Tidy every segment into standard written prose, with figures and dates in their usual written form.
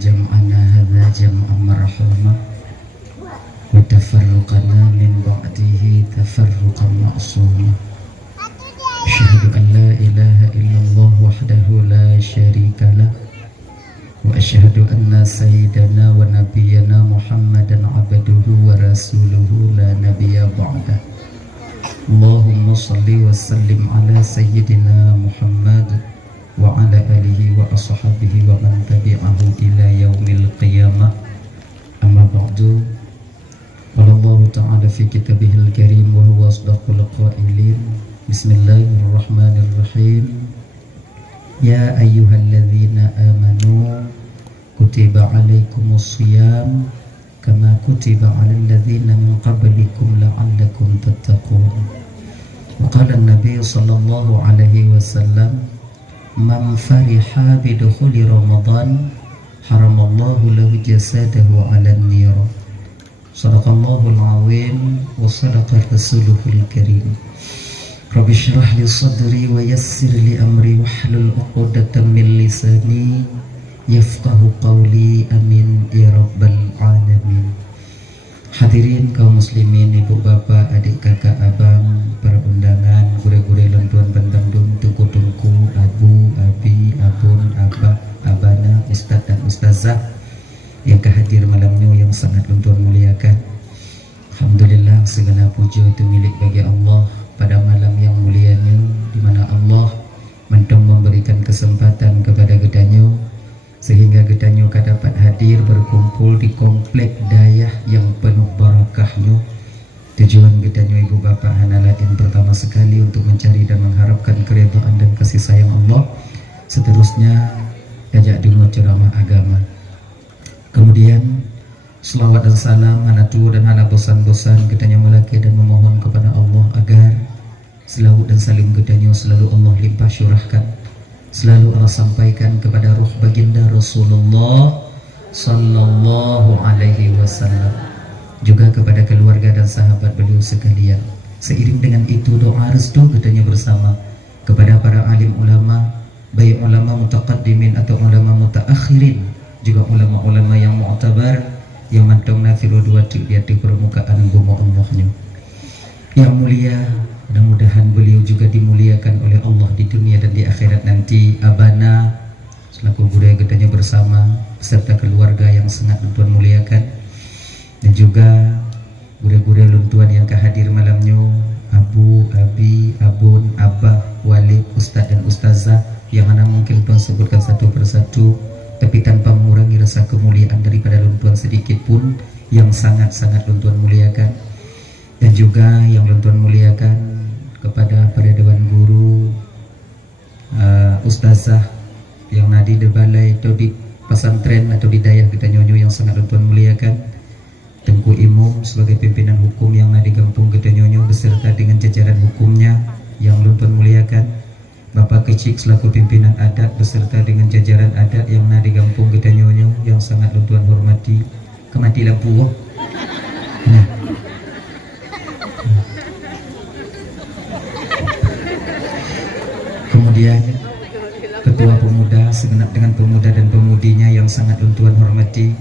جمعنا هذا جمعا مرحوما وتفرقنا من بعده تفرقا معصوما أشهد أن لا إله إلا الله وحده لا شريك له وأشهد أن سيدنا ونبينا محمدا عبده ورسوله لا نبي بعده اللهم صل وسلم على سيدنا محمد وعلى آله وأصحابه ومن تبعه إلى يوم القيامة أما بعد قال الله تعالى في كتابه الكريم وهو أصدق القائلين بسم الله الرحمن الرحيم يا أيها الذين آمنوا كتب عليكم الصيام كما كتب على الذين من قبلكم لعلكم تتقون وقال النبي صلى الله عليه وسلم من فرح بدخول رمضان حرم الله له جسده على النيران صدق الله العظيم وصدق رسوله الكريم رب اشرح لي صدري ويسر لي أمري واحلل عقدة من لساني يفقه قولي amin ya rabbal alamin. Hadirin kaum muslimin, ibu bapak, adik kakak, abang, para undangan, gure-gure lentuan bandung, tungku-tungku, abu, abi, abun, abah, abana, ustadz dan ustazah yang kehadir malamnya yang sangat lentuan muliakan. Alhamdulillah, segala puji itu milik bagi Allah pada malam yang mulianya, di mana Allah mendong memberikan kesempatan kepada gedanyo sehingga gedanyo dapat hadir berkumpul di komplek dayah yang penuh barakahnya. Tujuan gedanyo ibu bapak hanalain pertama sekali untuk mencari dan mengharapkan keridhaan dan kasih sayang Allah. Seterusnya ajak dengar ceramah agama. Kemudian selawat dan salam hanatu dan hana bosan-bosan gedanyo melaki dan memohon kepada Allah agar selawat dan salim gedanyo selalu Allah limpah syurahkan, selalu Allah sampaikan kepada ruh baginda Rasulullah sallallahu alaihi wasallam, juga kepada keluarga dan sahabat beliau sekalian. Seiring dengan itu doa restu katanya bersama kepada para alim ulama, baik ulama mutaqaddimin atau ulama mutaakhirin, juga ulama-ulama yang mu'tabar yang mantong nafiru dua di permukaan bumi Allahnya yang mulia. Mudah-mudahan beliau juga dimuliakan oleh Allah di dunia dan di akhirat nanti. Abana selaku budaya gedanya bersama beserta keluarga yang sangat luntuan muliakan, dan juga budaya-budaya luntuan yang kehadir malamnya, abu, abi, abun, abah, walid, ustaz dan ustazah yang mana mungkin tuan sebutkan satu persatu tapi tanpa mengurangi rasa kemuliaan daripada luntuan sedikit pun yang sangat-sangat luntuan muliakan. Dan juga yang luntuan muliakan kepada para dewan guru, ustazah yang nadi di balai atau di pesantren atau di dayah kita nyonyo yang sangat luntuan muliakan, Tengku Imam sebagai pimpinan hukum yang nadi kampung kita nyonyo beserta dengan jajaran hukumnya yang luntuan muliakan, Bapak Kecik selaku pimpinan adat beserta dengan jajaran adat yang nadi kampung kita nyonyo yang sangat luntuan hormati, kemati lampu nah. Kemudian ketua pemuda segenap dengan pemuda dan pemudinya yang sangat luntuan hormati,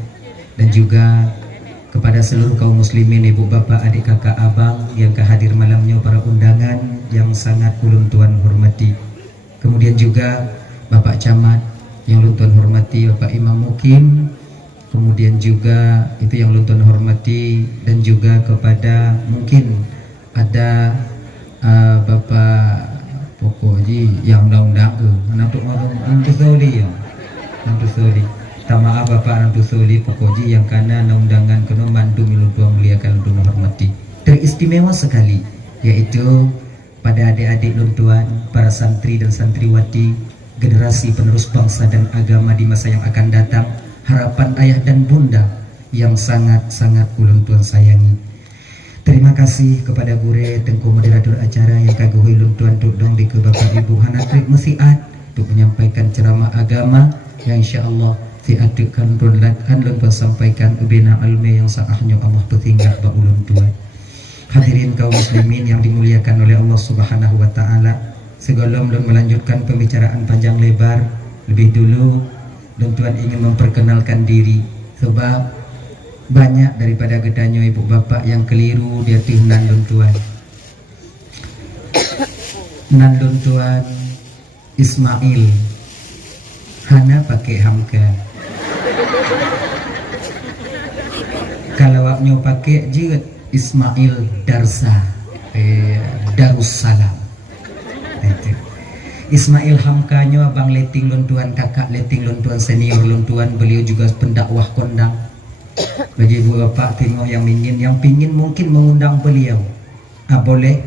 dan juga kepada seluruh kaum muslimin, ibu bapak, adik kakak, abang yang kehadir malamnya, para undangan yang sangat luntuan hormati. Kemudian juga Bapak Camat yang luntuan hormati, Bapak Imam Mukim, kemudian juga itu yang luntuan hormati, dan juga kepada mungkin ada Bapak pokok ji yang undang-undang ke nanti orang nanti soli ya nanti soli tak maaf bapak nanti soli pokok ji yang karena undangan kena mandu miluntua muliakan untuk menghormati teristimewa sekali, yaitu pada adik-adik luntuan, para santri dan santriwati, generasi penerus bangsa dan agama di masa yang akan datang, harapan ayah dan bunda yang sangat-sangat uluntuan sayangi. Terima kasih kepada Gure Tengku moderator acara yang kaguhui luntuan dudong di ke Bapak Ibu Hanatrik Mesiat untuk menyampaikan ceramah agama yang insyaallah diadakan luntuan sampaikan ubina alme yang saahnya Allah petinggah ba uluntuan. Hadirin kaum muslimin yang dimuliakan oleh Allah Subhanahu wa taala, sebelum melanjutkan pembicaraan panjang lebar, lebih dulu dan Tuhan ingin memperkenalkan diri, sebab banyak daripada gedanyo ibu bapak yang keliru dia nan don Tuhan. Nan don Tuhan Ismail hana pakai Hamka. Kalau waknyo pakai jut Ismail Darsa, Darussalam. Itu. Ismail Hamkanyo abang leting lontuan, kakak leting lontuan, senior lontuan, beliau juga pendakwah kondang. Bagi ibu bapak tengok yang pingin mungkin mengundang beliau, boleh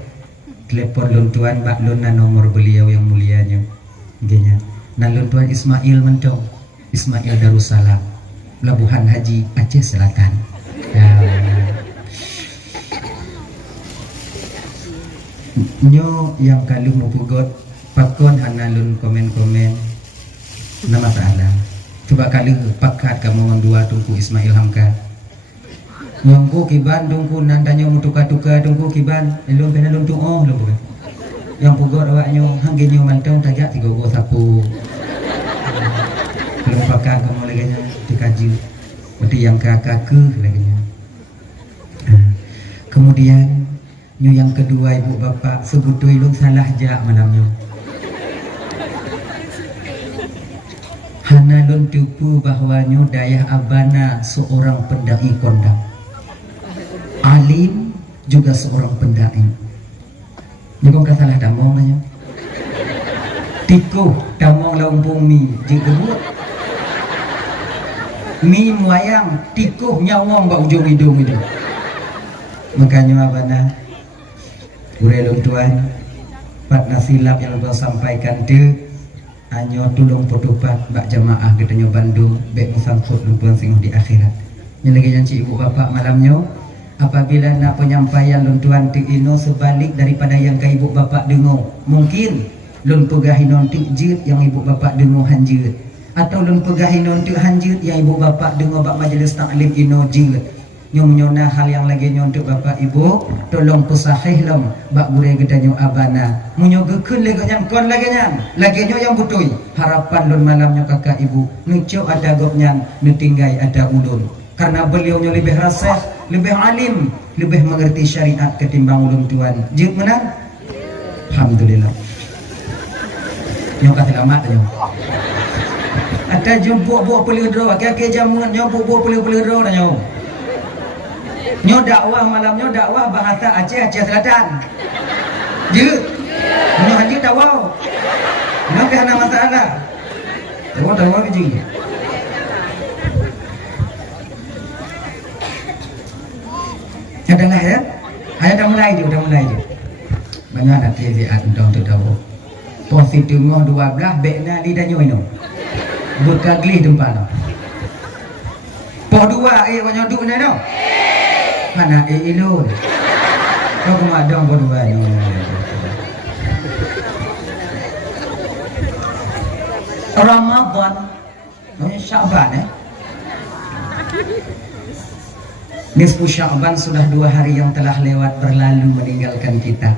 telepon lontuan bak lona nomor beliau yang mulianya. Gini, nah lontuan Ismail mentong, Ismail Darussalam, Pelabuhan Haji Aceh Selatan. Ya. Nyo yang kalau mau pugot pakon hanalun komen-komen nama masalah. Coba kali pakat kamu dua tungku Ismail Hamka. Nyongku kiban tungku nandanya mutuka-tuka tungku kiban elon penalun tu oh lo bukan. Yang pugot awaknya hanggenyo mantong tajak 3 go sapu. Belum pakat kamu lagi nya dikaji. Berarti yang kakak ke lagi nya. Kemudian yang kedua ibu bapak sebutui lun salah jak malamnya. Hana lun tupu bahwanya dayah abana seorang pendai kondang, alim juga seorang pendai. Jangan kata salah damong aja. Tikuh damong laumpung mi jika buat mi muayang tikuh nyawang bak ujung hidung itu. Makanya abana Urelung Tuhan Pak nasilap yang beliau sampaikan tu hanya tulung potopat bak jamaah katanya Bandung bek musangkut lumpuan singoh di akhirat. Yang lagi janji ibu bapak malamnya apabila nak penyampaian lun Tuhan ti ino sebalik daripada yang ke ibu bapak dengar, mungkin lun pegahinon ti jit yang ibu bapak dengar hanjit, atau lun pegahinon ti hanjit yang ibu bapak dengar bak majlis taklim ino jit. Nyona hal yang lagi untuk bapak ibu tolong pesahih lom bak gure gedanyo abana munyo gekun lagi nyam kon lagi nyam lagi nyo yang butui harapan lon malamnya kakak ibu nucuk ada gopnyan nutinggai ada ulun karena beliau nyo lebih rasih lebih alim lebih mengerti syariat ketimbang ulun tuan juk menang alhamdulillah nyo kasih selamat nyo ada jempuk-buk pelidro kaki jamun nyo buk-buk pelidro nyo nyo dakwah malamnya dakwah bahasa Aceh Selatan. Je. Nyo haji dakwah. Nyo ke hana masalah. Dakwah je. Adalah ya. Ayat dah mulai je. Banyak nak tiap untuk dakwah. Positif ngoh 12 bekna lidah nyo ino. Berkagli tempat. Poh 2 banyak duk ni no. Mana ilun kau cuma dong berdua ni Ramadan Sya'ban nisfu Sya'ban sudah 2 hari yang telah lewat berlalu meninggalkan kita,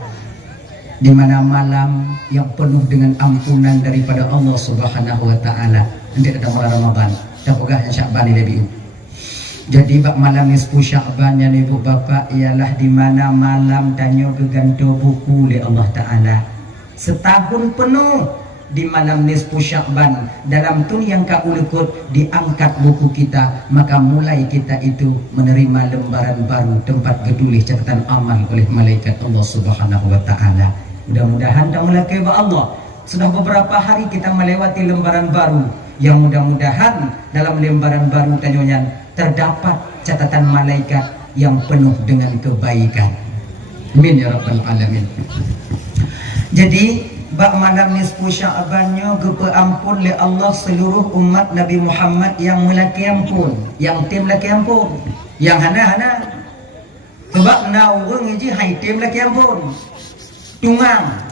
di mana malam yang penuh dengan ampunan daripada Allah Subhanahu wa taala. Nanti ada malam Ramadan dan pegahnya Sya'ban ini lebih. Jadi bak malam nisfu Sya'ban yang ibu bapak ialah di mana malam tanya geganto buku oleh Allah Ta'ala setahun penuh. Di malam nisfu Sya'ban dalam tun yang kaulukut diangkat buku kita, maka mulai kita itu menerima lembaran baru tempat gedulih catatan amal oleh malaikat Allah Subhanahu wa taala. Mudah-mudahan dan mulai Allah sudah beberapa hari kita melewati lembaran baru yang mudah-mudahan dalam lembaran baru tanyonya terdapat catatan malaikat yang penuh dengan kebaikan. Amin ya rabbal alamin. Jadi bak malam nisfu Sya'bannya gepe ampun le Allah seluruh umat Nabi Muhammad yang melaki ampun, yang tim laki ampun, yang hana-hana. Sebab naurung iji hai tim laki ampun. Tungang,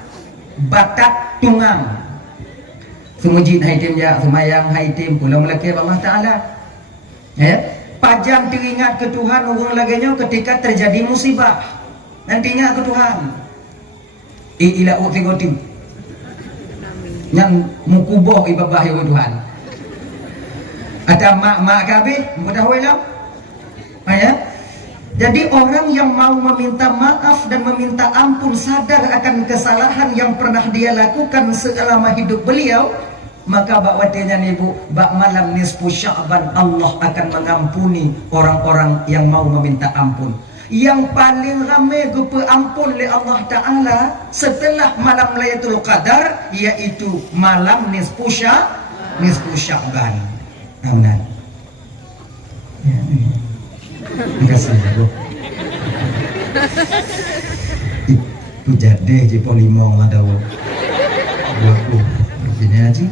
Batak tungang. Semujid hai tim ya, semayang hai tim pula melaki Allah Ta'ala. Ya, pajang teringat ke Tuhan orang laganya ketika terjadi musibah. Nantinya ke Tuhan. Ila utigotim. Yang mukubah ibabah ya Tuhan. Ada mak-mak kabeh mudah welam. Ya. Jadi orang yang mau meminta maaf dan meminta ampun, sadar akan kesalahan yang pernah dia lakukan selama hidup beliau, maka bak watinya nih bu, bak malam nisfu Sya'ban Allah akan mengampuni orang-orang yang mau meminta ampun. Yang paling ramai gupa ampun oleh Allah Ta'ala setelah malam Lailatul Qadar, yaitu malam nisfu Sya'ban. Amin. Ya, terima kasih bu. Itu jadi di polimong ada bu. Aku begini aja.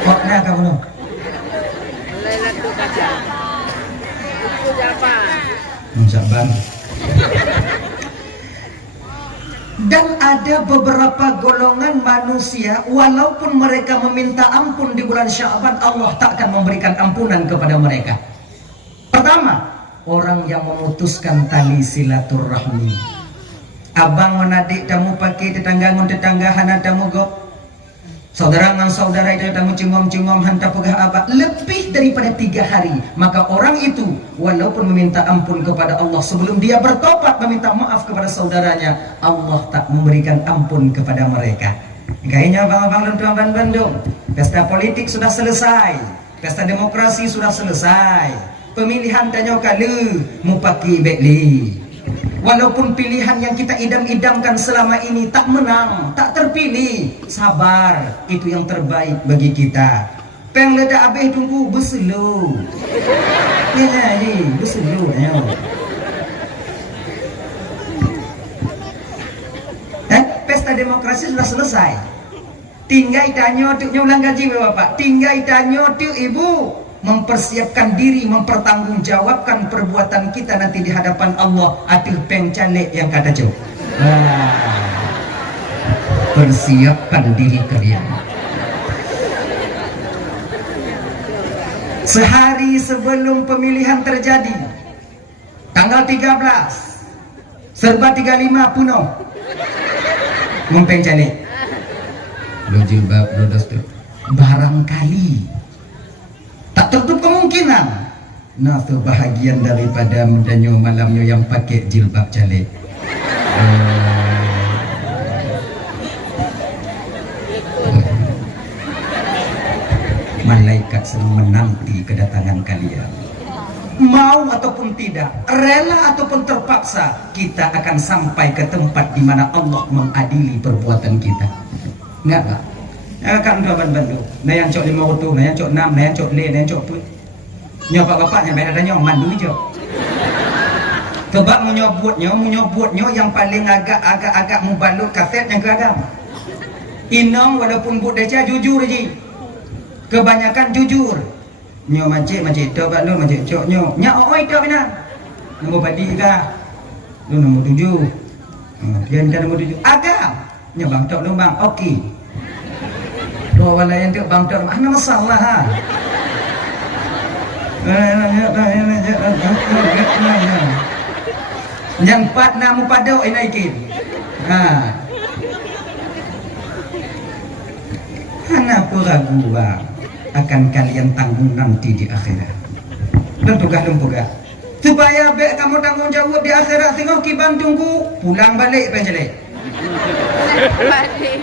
Koknya kamu no? Lailatul Qadar. Itu siapa? Sya'ban. Dan ada beberapa golongan manusia, walaupun mereka meminta ampun di bulan Sya'ban, Allah tak akan memberikan ampunan kepada mereka. Pertama, orang yang memutuskan tali silaturahmi. Abang menadik tamu pakai tetangga ngon tetangga hana tamu go. Saudara ngan saudara itu tamu cimom-cimom hantar pegah apa lebih daripada 3 hari, maka orang itu walaupun meminta ampun kepada Allah sebelum dia bertobat meminta maaf kepada saudaranya, Allah tak memberikan ampun kepada mereka. Kayaknya abang-abang dan tuan Bandung, pesta politik sudah selesai, pesta demokrasi sudah selesai, pemilihan tanya kali mau pakai bekli. Walaupun pilihan yang kita idam-idamkan selama ini tak menang, tak terpilih, sabar, itu yang terbaik bagi kita. Peng ledak habis tunggu berselu. Ya ni, berselu ayo. Pesta demokrasi sudah selesai. Tinggal tanya tu ulang gaji Bapak. Tinggal tanya tu Ibu mempersiapkan diri, mempertanggungjawabkan perbuatan kita nanti di hadapan Allah. Atil peng calek yang kata jauh. Persiapkan diri kalian. Sehari sebelum pemilihan terjadi, tanggal 13 serba 35 penuh mempeng calek. Lo jilbab, lo dastur. Barangkali tak tertutup kemungkinan nah sebahagian daripada mudanya malamnya yang pakai jilbab calek. Malaikat sedang menanti kedatangan kalian. Mau ataupun tidak, rela ataupun terpaksa, kita akan sampai ke tempat di mana Allah mengadili perbuatan kita. Enggak? Kan dua bandu. Nah yang cok 5 rutu, nah yang cok 6, nah yang cok le, nah yang cok tu. Nyoba bapaknya baik ada nyom mandu je. Kebab menyobotnya yang paling agak mubalut kaset yang keragam. Inong walaupun buat daca jujur je. Kebanyakan jujur. Nyo macik tu bak lu macik cok nyo. Nya oi tu bina. Nombor padi ka. Lu nombor 7. Dia ada nombor 7. Agak. Nya bang tok lu bang. Okey. Dua wala yang tu bang tok mana masalah ha. Yang 4 namu pada naikin. Kenapa ragu bang? Akan kalian tanggung nanti di akhirat. Dan tugas supaya baik kamu tanggung jawab di akhirat. Tengok kiban tunggu pulang balik penjelek. Balik.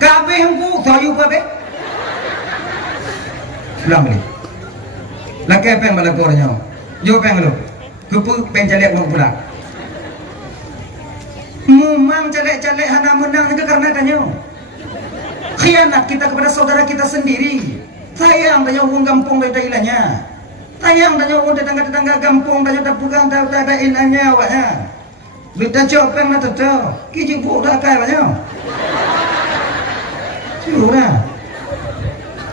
Kabeh hangku sayu apa pulang balik. Laki apa yang balakornya? Jo peng lu. Kupu penjelek mau pulang. Mumang celek-celek hana menang itu karena tanya. Khianat kita kepada saudara kita sendiri. Sayang tanya orang kampung tak ada ilahnya. Sayang tanya orang tetangga-tetangga kampung tak pegang tak ada ilahnya awaknya. Kita copeng nak tetap. Kiji buat dah kai banyak. Curah.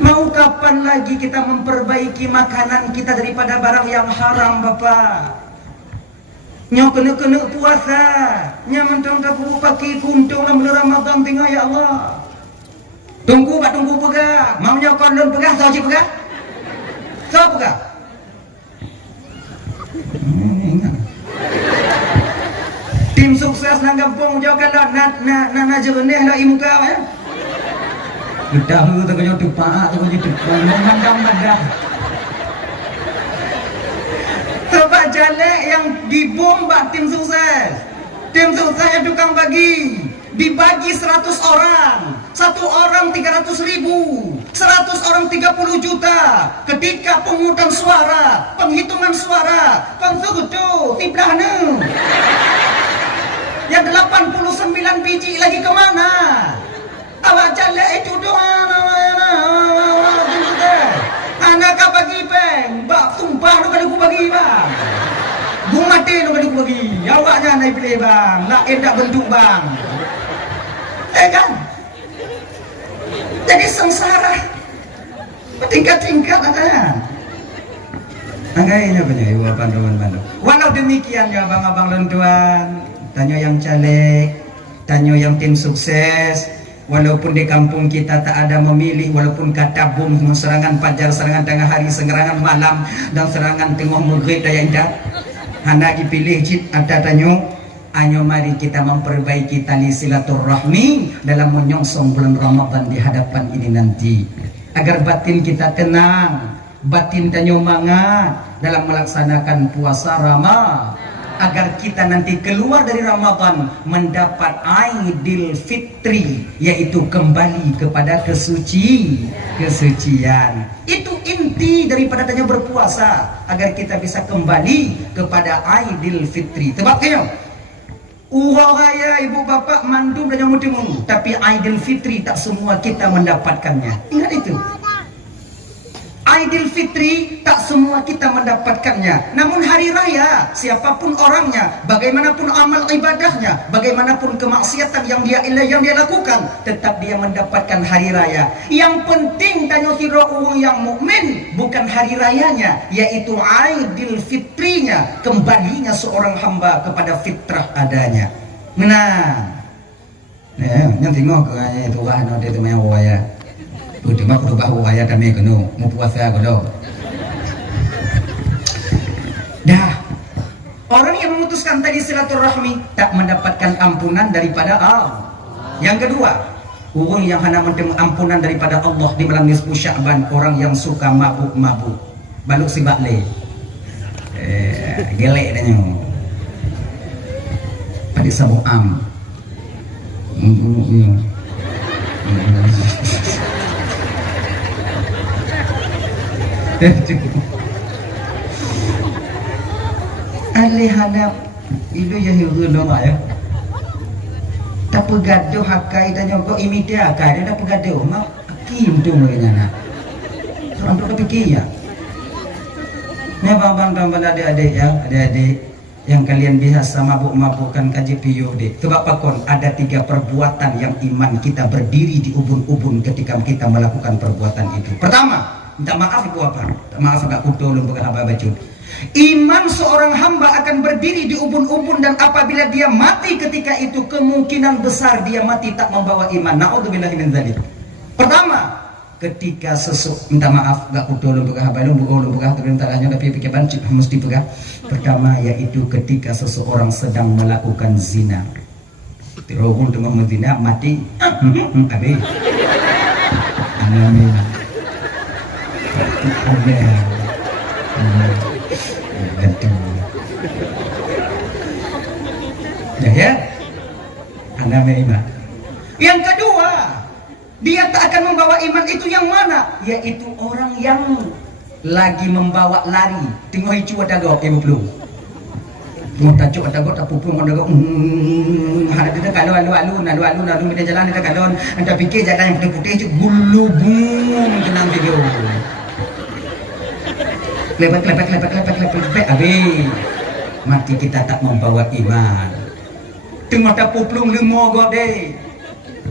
Mau kapan lagi kita memperbaiki makanan kita daripada barang yang haram Bapak? Nyo kena puasa. Nya mentang tak perlu pakai kuntung dalam bulan Ramadan tinggal ya Allah. Tunggu pegah. Maunya kolon pegah, sahaja pegah. Sahaja pegah. sukses nang kampung jauh kalau na jernih dak imu kau ya. Udah lu tu kau tupak tu kau tupak mandang-mandang. Sebab jalek yang dibom bak tim sukses. Tim sukses yang tukang bagi. Dibagi 100 orang. 1 orang 300.000. 100 orang 30 juta. Ketika pemungutan suara, penghitungan suara, pengsugutu, tiblahnya. Yang 89 biji lagi kemana? Awak jalek itu doang. Anak kau bagi peng, bak tumpah lu kali ku bagi bang. Bung mati lu kali ku bagi. Awaknya naik pilih bang, nak endak bentuk bang. Kan? Jadi sengsara. Tingkat-tingkat ada. Anggainya punya ibu abang teman-teman. Walau demikian ya abang-abang lentuan, tanya yang caleg, tanya yang tim sukses. Walaupun di kampung kita tak ada memilih, walaupun kata bom serangan fajar, serangan tengah hari, serangan malam, dan serangan tengah maghrib daya indah, hendak dipilih cip ada tanyo, anyo mari kita memperbaiki tali silaturahmi dalam menyongsong bulan Ramadan di hadapan ini nanti, agar batin kita tenang, batin tanyo mangat dalam melaksanakan puasa Ramadan. Agar kita nanti keluar dari Ramadan mendapat Aidil Fitri, yaitu kembali kepada kesucian. Itu inti daripada tanya berpuasa, agar kita bisa kembali kepada Aidil Fitri. Tebaknya uang raya ibu bapak mandum dan yang mutimu, tapi Aidil Fitri tak semua kita mendapatkannya. Ingat itu. Aidil Fitri tak semua kita mendapatkannya. Namun hari raya, siapapun orangnya, bagaimanapun amal ibadahnya, bagaimanapun kemaksiatan yang dia lakukan, tetap dia mendapatkan hari raya. Yang penting tanya sira yang mukmin bukan hari rayanya, yaitu Aidil Fitrinya, kembalinya seorang hamba kepada fitrah adanya. Menang. Yang tengok ke itu kan ada tu main waya. Udah mak udah bahu ayat kami kena mau puasa kalau. Dah, orang yang memutuskan tadi silaturahmi tak mendapatkan ampunan daripada Allah. Yang kedua, orang yang hanya menerima ampunan daripada Allah di malam nisfu Sya'ban, orang yang suka mabuk-mabuk, baluk si bakle, gelek dan nyo, pada sabuk am. Alih hadap itu yang hidup nama ya. Tak pegaduh hakai dan nyokok imiti hakai dia tak pegaduh mak kim tu mulanya nak. Orang tu kepikir ya. Ni bang adik-adik ya, adik-adik yang kalian biasa mabuk-mabukkan KJPU dek. Sebab pakon ada 3 perbuatan yang iman kita berdiri di ubun-ubun ketika kita melakukan perbuatan itu. Pertama, minta maaf ibu apa? Maaf agak kudo belum pakai apa baju. Iman seorang hamba akan berdiri di ubun-ubun, dan apabila dia mati ketika itu kemungkinan besar dia mati tak membawa iman. Naudzubillahi min dzalik. Pertama, ketika minta maaf gak kudo belum pakai apa belum pakai perintahnya tapi pakai banci mesti pakai. Pertama yaitu ketika seseorang sedang melakukan zina. Terobong tengah menzina mati. Habis. Amin. Ya, Anda iman. Yang kedua, dia tak akan membawa iman itu yang mana? Yaitu orang yang lagi membawa lari. Tengok hijau ada gok, belum. Tengok tajuk ada gok, tak pupung ada gok. Ada dia kalau alu kita jalan kita kalau anda fikir jalan yang putih-putih itu gulubung tenang video. Lepek, habis mati kita tak membawa iman. Tengok tak puplung lemo gok deh.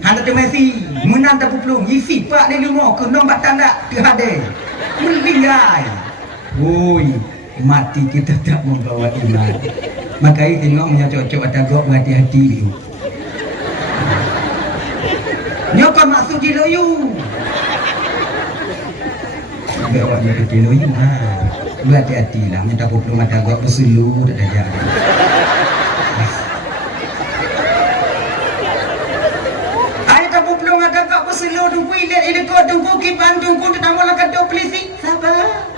Handa tu Messi menang tak puplung isi pak dia lemo kena bat tanda terhade melinggai. Oi, mati kita tak membawa iman. Makanya tengok punya cocok ada gok berhati-hati dia. Nyokon maksud di loyu. Enggak awaknya di loyu berhati-hati lah, minta puplung ada gok berselu tak ada. Bandung pun tetamu lah kata polisi. Sabar.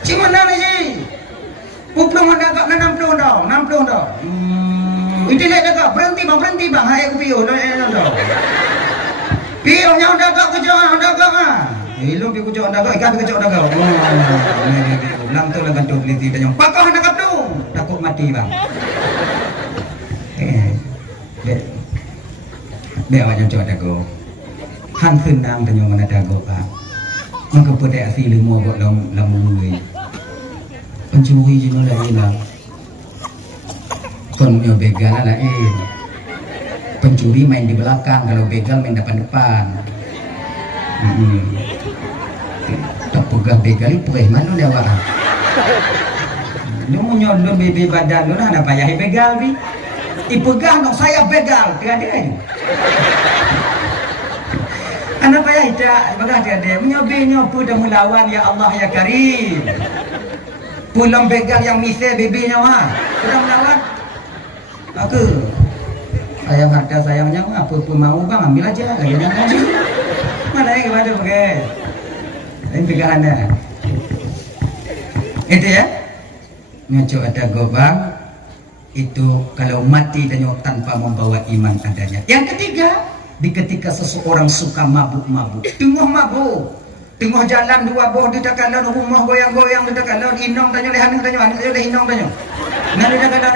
Cik mana ni cik? 60 dah kat 60 dah. 60 dah. Itu lihat dah berhenti bang. Hai aku piu dah. Piu yang dah kat kerja dah kat ah. Ilmu piu kerja dah kat, ikan kerja dah kat. Ni. Lang tu lah kata polisi tanya. Pakah nak kat tu. Takut mati bang. Dia awak yang cakap dago. Han senang tanya mana dago pak. Maka pada asli lemu buat lamu pencuri juga lain lah. Kon punya begal lain. Pencuri main di belakang, kalau begal main depan. Tak pegang begal itu mana dia awak? Lu mau nyodon bebe badan lu nak payah begal bi. Ipegang dong saya begal tiada ni. Anak payah tidak bagah tiada. Menyobi dah melawan ya Allah ya Karim. Pulang begal yang misal bebenya ha. Sudah melawan. Aku sayang harta sayangnya apa pun mau bang ambil aja lagi jangan. Mana yang kepada pakai. Ini pegangan dah. Itu ya. Ngaco ada gobang itu kalau mati dan tanpa membawa iman adanya. Yang ketiga, di ketika seseorang suka mabuk-mabuk, tengah mabuk, tengah jalan dua boh di takalan rumah goyang-goyang di takalan inong tanya lehan tanya anak tanya inong tanya. Nanti takalan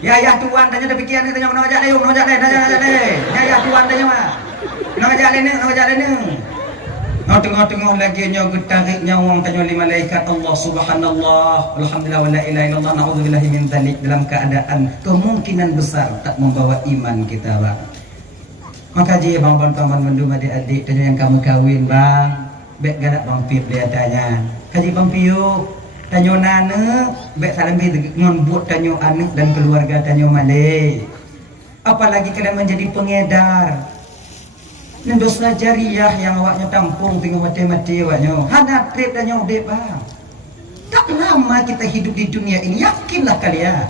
ya tuan tanya dah pikiran tanya nak ajak deh. Ya tuan tanya mah. Nak ajak ni. Tengah-tengah lagi nyawa getarik nyawang tanya lima malaikat Allah subhanallah alhamdulillah wala ilaha illallah na'udzubillahi min dzalik dalam keadaan kemungkinan besar tak membawa iman kita bang. Maka je bang paman mendum adik-adik tanya yang kamu kawin bang bek gadak bang pip dia tanya kaji bang piu tanya nana bek salam bi ngon buat tanya anak dan keluarga tanya malai apalagi kalian menjadi pengedar. Dosa jariah yang awaknya tampung tengok mati-mati awaknya. Hana trip dan nyodep bang. Tak lama kita hidup di dunia ini, yakinlah kalian.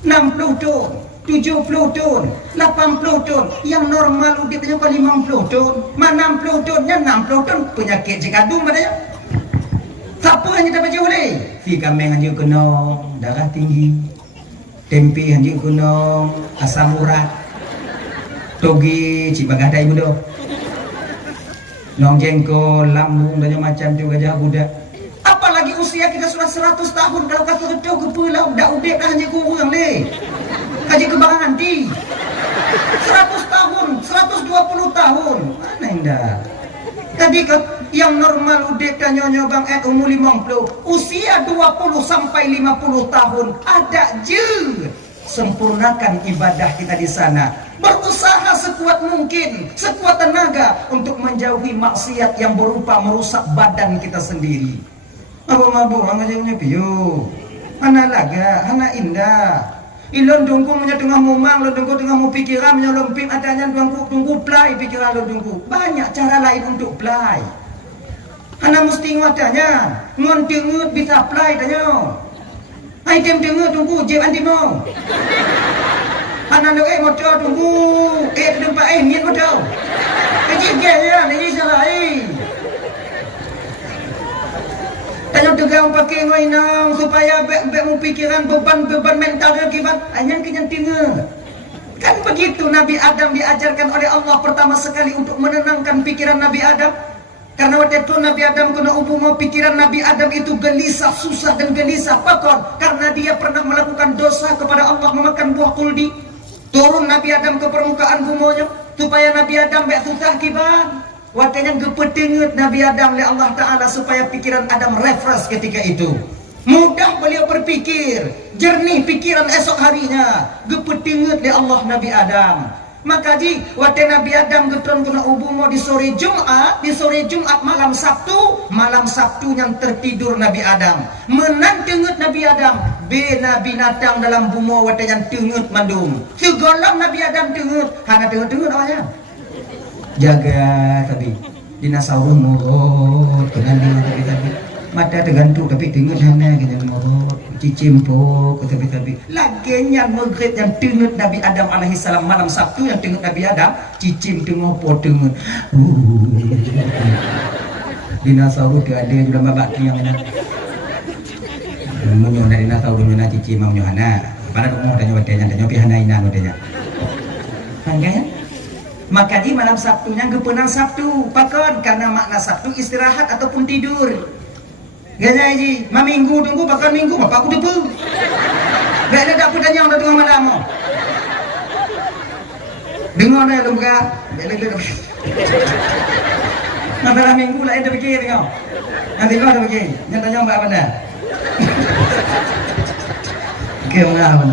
60 tahun, 70 tahun, 80 tahun. Yang normal udipnya kan 50 tahun. 60 tahunnya 60 tahun penyakit jikadung padanya. Siapa yang kita baca boleh? Si kameng hanya kena darah tinggi. Tempe hanya kena asam urat. Togi cik bagadai bodoh. Nong jengkol, lambung dan macam tu gajah budak. Apalagi usia kita sudah 100 tahun kalau kata betul ke pulau dak ubek dah hanya kurang le. Kaji kebangan nanti. 100 tahun, 120 tahun. Mana indah? Tadi yang normal udek dan nyonya bang umur 50, usia 20 sampai 50 tahun ada je. Sempurnakan ibadah kita di sana. Berusaha sekuat mungkin, sekuat tenaga untuk menjauhi maksiat yang berupa merusak badan kita sendiri. Mabuk-mabuk orang aja punya piu. Mana laga, mana indah. Ilon dungku punya tengah mumang, lo dungku tengah mu pikiran punya lemping adanya tunggu play pikiran lo dungku. Banyak cara lain untuk play. Ana mesti ngatanya, ngon tengut bisa play tanya. Hai tem tengut tunggu jeb anti mau. Ana lo motor tunggu tempat ni motor. Kecil ya, ni sarai. Tanya tegang pakai ngoinang supaya bek mu pikiran beban mental dia kibat hanya kenyan tinggal. Kan begitu Nabi Adam diajarkan oleh Allah pertama sekali untuk menenangkan pikiran Nabi Adam. Karena waktu itu Nabi Adam kena umum pikiran Nabi Adam itu gelisah, susah dan gelisah. Pakon karena dia pernah melakukan dosa kepada Allah memakan buah kuldi. Turun Nabi Adam ke permukaan bumi supaya Nabi Adam bek susah kibat. Waktunya gepetengut Nabi Adam oleh Allah Ta'ala supaya pikiran Adam refresh ketika itu. Mudah beliau berpikir, jernih pikiran esok harinya. Gepetengut oleh Allah Nabi Adam. Maka di waktu Nabi Adam getron kena ubumo di sore Jumat malam Sabtu yang tertidur Nabi Adam. Menantengut Nabi Adam, bena binatang dalam bumo waktu yang tengut mandum. Segala Nabi Adam tengut, hanya tengut awalnya. Jaga tadi dinosaurus murut dengan tadi mata tergantung tapi tengok hana kena morot cicimpuk tapi laginya maghrib yang tengok Nabi Adam alaihi salam malam Sabtu yang tengok Nabi Adam cicim tengok po tengok dinosaurus tu ada juga babak yang mana munyo dari dinosaurus nyona cicim mau hana pada rumah tanya wadanya pihana ina wadanya kan maka di malam Sabtunya gepenang Sabtu pakon karena makna Sabtu istirahat ataupun tidur. Gaya ji, minggu tunggu bakal minggu, bapak aku depu. Gak ada dapur tanya orang tengah malam. Dengar dah lembaga, masalah minggu lah itu fikir tengok. Nanti kau ada fikir, yang tanya mbak apa dah? Oke, apa?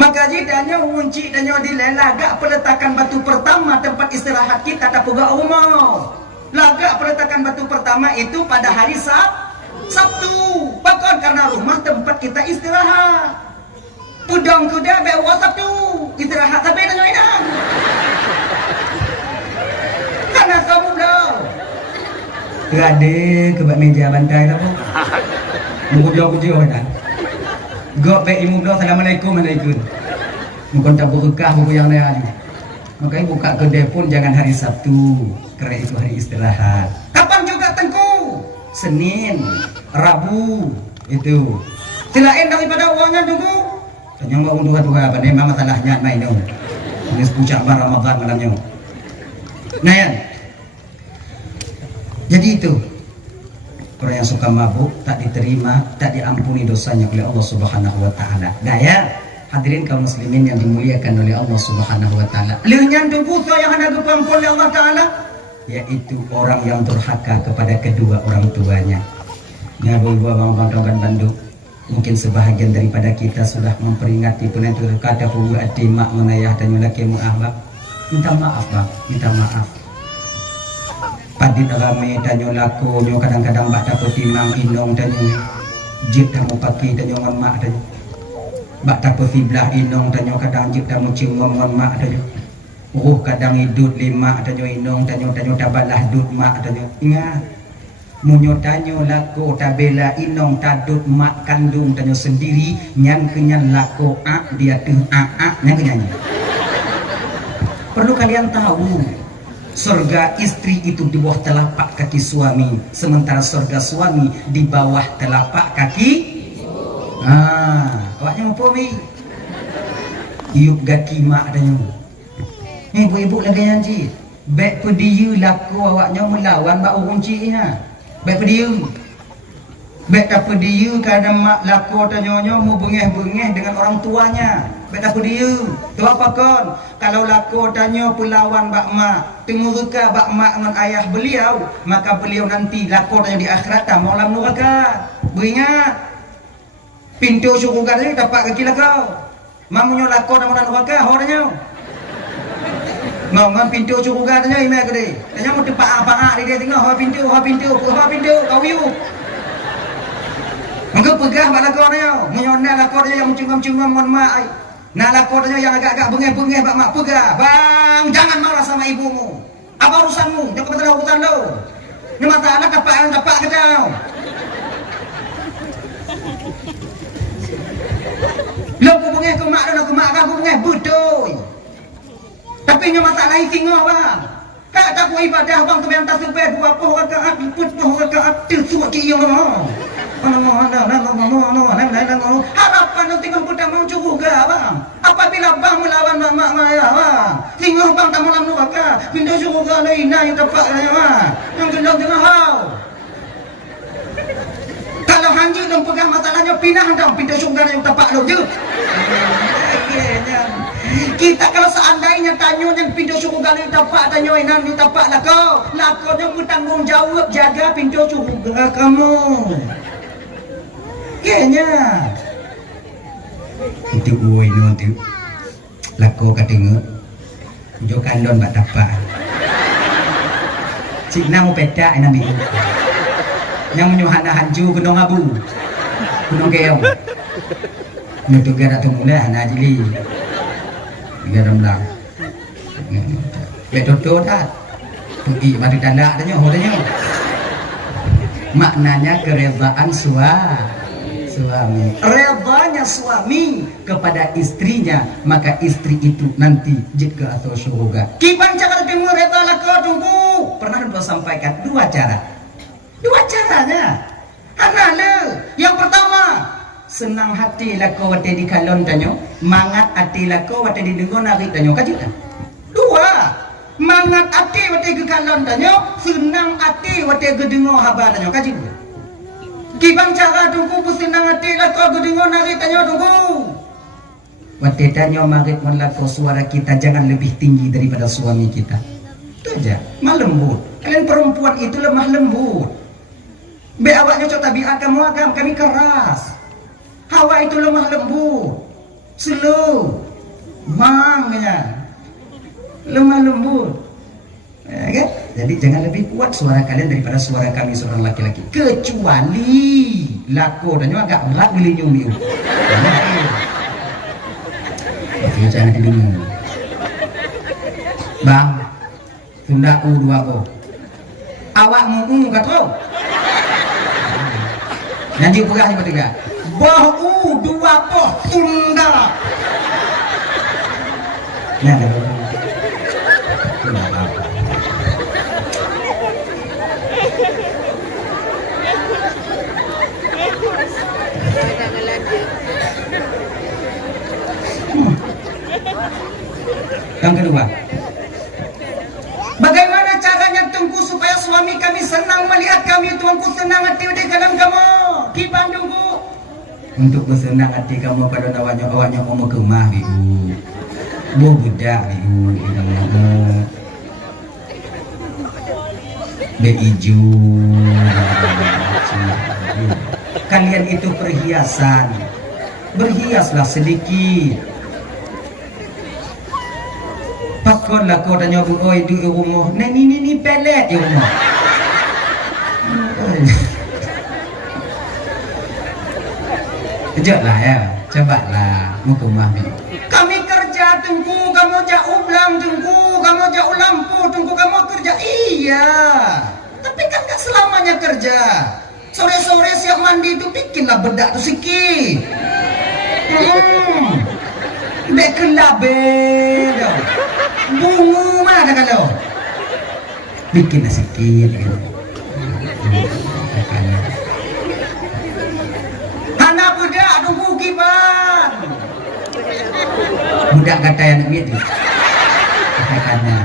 Maka jidanya unci danyo dilelagak peletakan batu pertama tempat istirahat kita tak puga umum. Lagak peletakan batu pertama itu pada hari Sabtu. Bahkan karena rumah tempat kita istirahat. Pudang kuda bawa Sabtu istirahat sampai danyo ina. Karena kamu belum. Gade ke meja bantai apa? Mujo-mujo dah. Gok pe imu do assalamualaikum alaikum. Mungkin tak berkah buku yang lain. Makanya buka kedai pun jangan hari Sabtu, karena itu hari istirahat. Kapan juga tengku? Senin, Rabu itu. Selain daripada uangnya tunggu. Tanya mbak untuk apa nih masalahnya main dong. Ini puncak Ramadan malamnya. Nah ya. Jadi itu. Orang yang suka mabuk tak diterima, tak diampuni dosanya oleh Allah Subhanahu wa taala. Gaya hadirin kaum muslimin yang dimuliakan oleh Allah Subhanahu wa taala. Lihat tubuh yang ada kepampun oleh Allah taala yaitu orang yang durhaka kepada kedua orang tuanya. Ya bawa bang Bandung. Mungkin sebahagian daripada kita sudah memperingati penentu kata pugu atimak menayah dan laki mu'ahbab. Minta maaf bang, minta maaf. Padit rame danyo lako nyo kadang-kadang bak dapat timang inong danyo jip damu paki danyo ngon mak danyo bak dapat fiblah inong danyo kadang jip damu cingom ngon mak danyo kadang idut lima danyo inong danyo tabalah dut mak danyo ingat munyo danyo lako tabela inong tadut mak kandung danyo sendiri nyan kenyan lako dia tuh nyan kenyan. Perlu kalian tahu surga istri itu di bawah telapak kaki suami, sementara surga suami di bawah telapak kaki. Awaknya mau pomi. Iup gaki mak adanya. Ibu-ibu lagi janji. Baik pediu laku awaknya melawan bak urung cinya. Baik pediu. Baik tak pediu kadang mak laku tanya mau bengeh-bengeh dengan orang tuanya. Baik tak pediu. Tu apa kon? Kalau laku tanya pelawan bak mak, tengurka bak mak dengan ayah beliau, maka beliau nanti laku tanya di akhirat tak mau lam neraka. Beringat. Pintu syurga ni tapak kaki lakau. Mamunyo laku tak mau lam neraka, horanya. Ngon pintu syurga tanya imai ke dia. Tanya mau tepak dia tengok ho pintu kau yu. Maka pegah bak laku tanya, menyona laku tanya yang mencungam-cungam mon mak ai. Nah lakornya yang agak-agak bengeh-bengeh bak mak pegah. Bang, jangan marah sama ibumu. Apa urusanmu? Jangan kebetulan urusan lo. Ini mata anak tapak ke kau. Lo aku bengeh ke mak dan aku mak aku bengeh betul. Tapi ini masalah tinggal bang. Kak tak ku ibadah bang tu yang tak sampai 20 rakaat, 40 rakaat tersuat ki yang harapan nanti bang kita mau juga bang. Apabila bang melawan mak maya bang, tinggal bang tak malam neraka, pindah surga lain yang tepat bang. Yang gendong tengah hau. Kalau hanji dan pegang masalahnya pindah dong pindah surga yang tepat lo je. Kita kalau seandainya tanya yang pintu surga ni tapak tanya inan ni tapak lah kau. Lakonnya bertanggung jawab jaga pintu surga kamu. Kayaknya itu gue nanti lako katengok jo kandon bak tapak. Cik nang peta nabi. Yang menyuhana hanju gunung abu. Gunung keong. Nutu gara tu mula hana jili. Garam lang. Betul dah. Tuki mari tanda adanya hodanya. Maknanya keredaan suami. Redanya suami kepada istrinya, maka istri itu nanti jika atau surga. Kiban cara dengar reda lah kau tunggu. Pernah Anda sampaikan dua cara. Dua caranya. Hanale. Yang pertama, senang hati lah kau wate di kalon tanyo, mangat hati lah kau wate di dengar narik tanyo kajian. Dua, mangat hati wate ke kalon tanyo, senang hati wate ke dengar habar tanyo kajian. Kibang cara tunggu bersenang hati lah kau dengar narik tanyo tunggu. Wate tanyo marit melako suara kita jangan lebih tinggi daripada suami kita. Itu aja, lemah lembut. Kalian perempuan itu lemah lembut. Be awaknya coba tabiat kamu agam, kami keras. Hawa itu lemah lembut, slow, mangnya, lemah lembut. Ya, kan? Jadi jangan lebih kuat suara kalian daripada suara kami seorang laki-laki. Kecuali lako dan agak berat beli nyumi. Oke, jangan didengar. Bang, tunda dua ko. Awak mau kata. Nanti pegah yang ketiga. Bahu dua poh tunda. Nah, yang kedua, bagaimana caranya Tungku supaya suami kami senang melihat kami, Tuanku senang hati di dalam kamu? Kiban Tungku. Untuk bersenang hati kamu pada awaknya mau ke rumah ibu. Bu budak ibu kamu. Be ijo. Kalian itu perhiasan. Berhiaslah sedikit. Pakon lah kau tanya bu, oi di rumah. Nah ini pelet di rumah. Kejutlah ya, cobalah mau ke rumah ni. Kami kerja Tungku, kamu jauh ulang Tungku, kamu jauh lampu Tungku, kamu kerja. Iya, tapi kan gak selamanya kerja. Sore-sore siap mandi itu bikinlah bedak tu sikit. Dek kelabe dah. Bungu mana kalau bikin sikit gitu. Anak budak tunggu kiban. Budak kata yang gitu. Katanya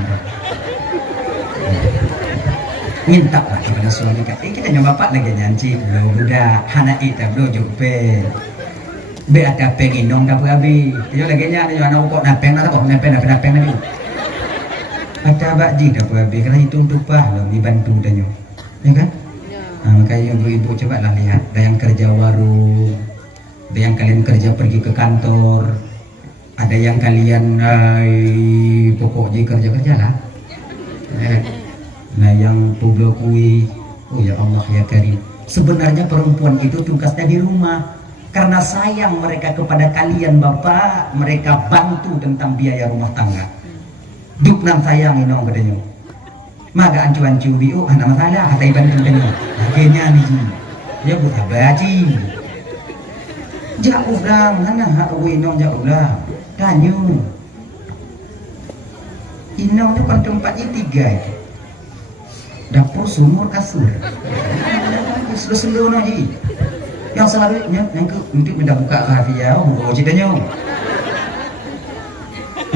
minta lah kepada suami kata kita nyoba bapak lagi nyanci belum budak anak kita belum jumpa. Be ada pengen dong dah berabi. Dia lagi nyanyi anak kok napeng nak kok napeng tadi. Ada bakji dah berabi kerana hitung tupah loh dibantu danyo. Ya kan? Makanya ibu-ibu coba lah lihat, ada yang kerja warung, ada yang kalian kerja pergi ke kantor, ada yang kalian pokoknya kerja lah. Nah yang publik kui, oh ya Allah ya Karim. Sebenarnya perempuan itu tugasnya di rumah. Karena sayang mereka kepada kalian bapak, mereka bantu tentang biaya rumah tangga. Duk nam sayang ini orang katanya. Maka ancu-ancu biu, ada masalah, kata iban tentang akhirnya nih. Ya buta baci. Jauh dah, mana hak winong jauh dah. Tanyu. Inong tu kan tempatnya 3 itu. Dapur, sumur, kasur. Selu-selu lagi. Yang selalunya untuk mendak buka rahasia, ceritanya.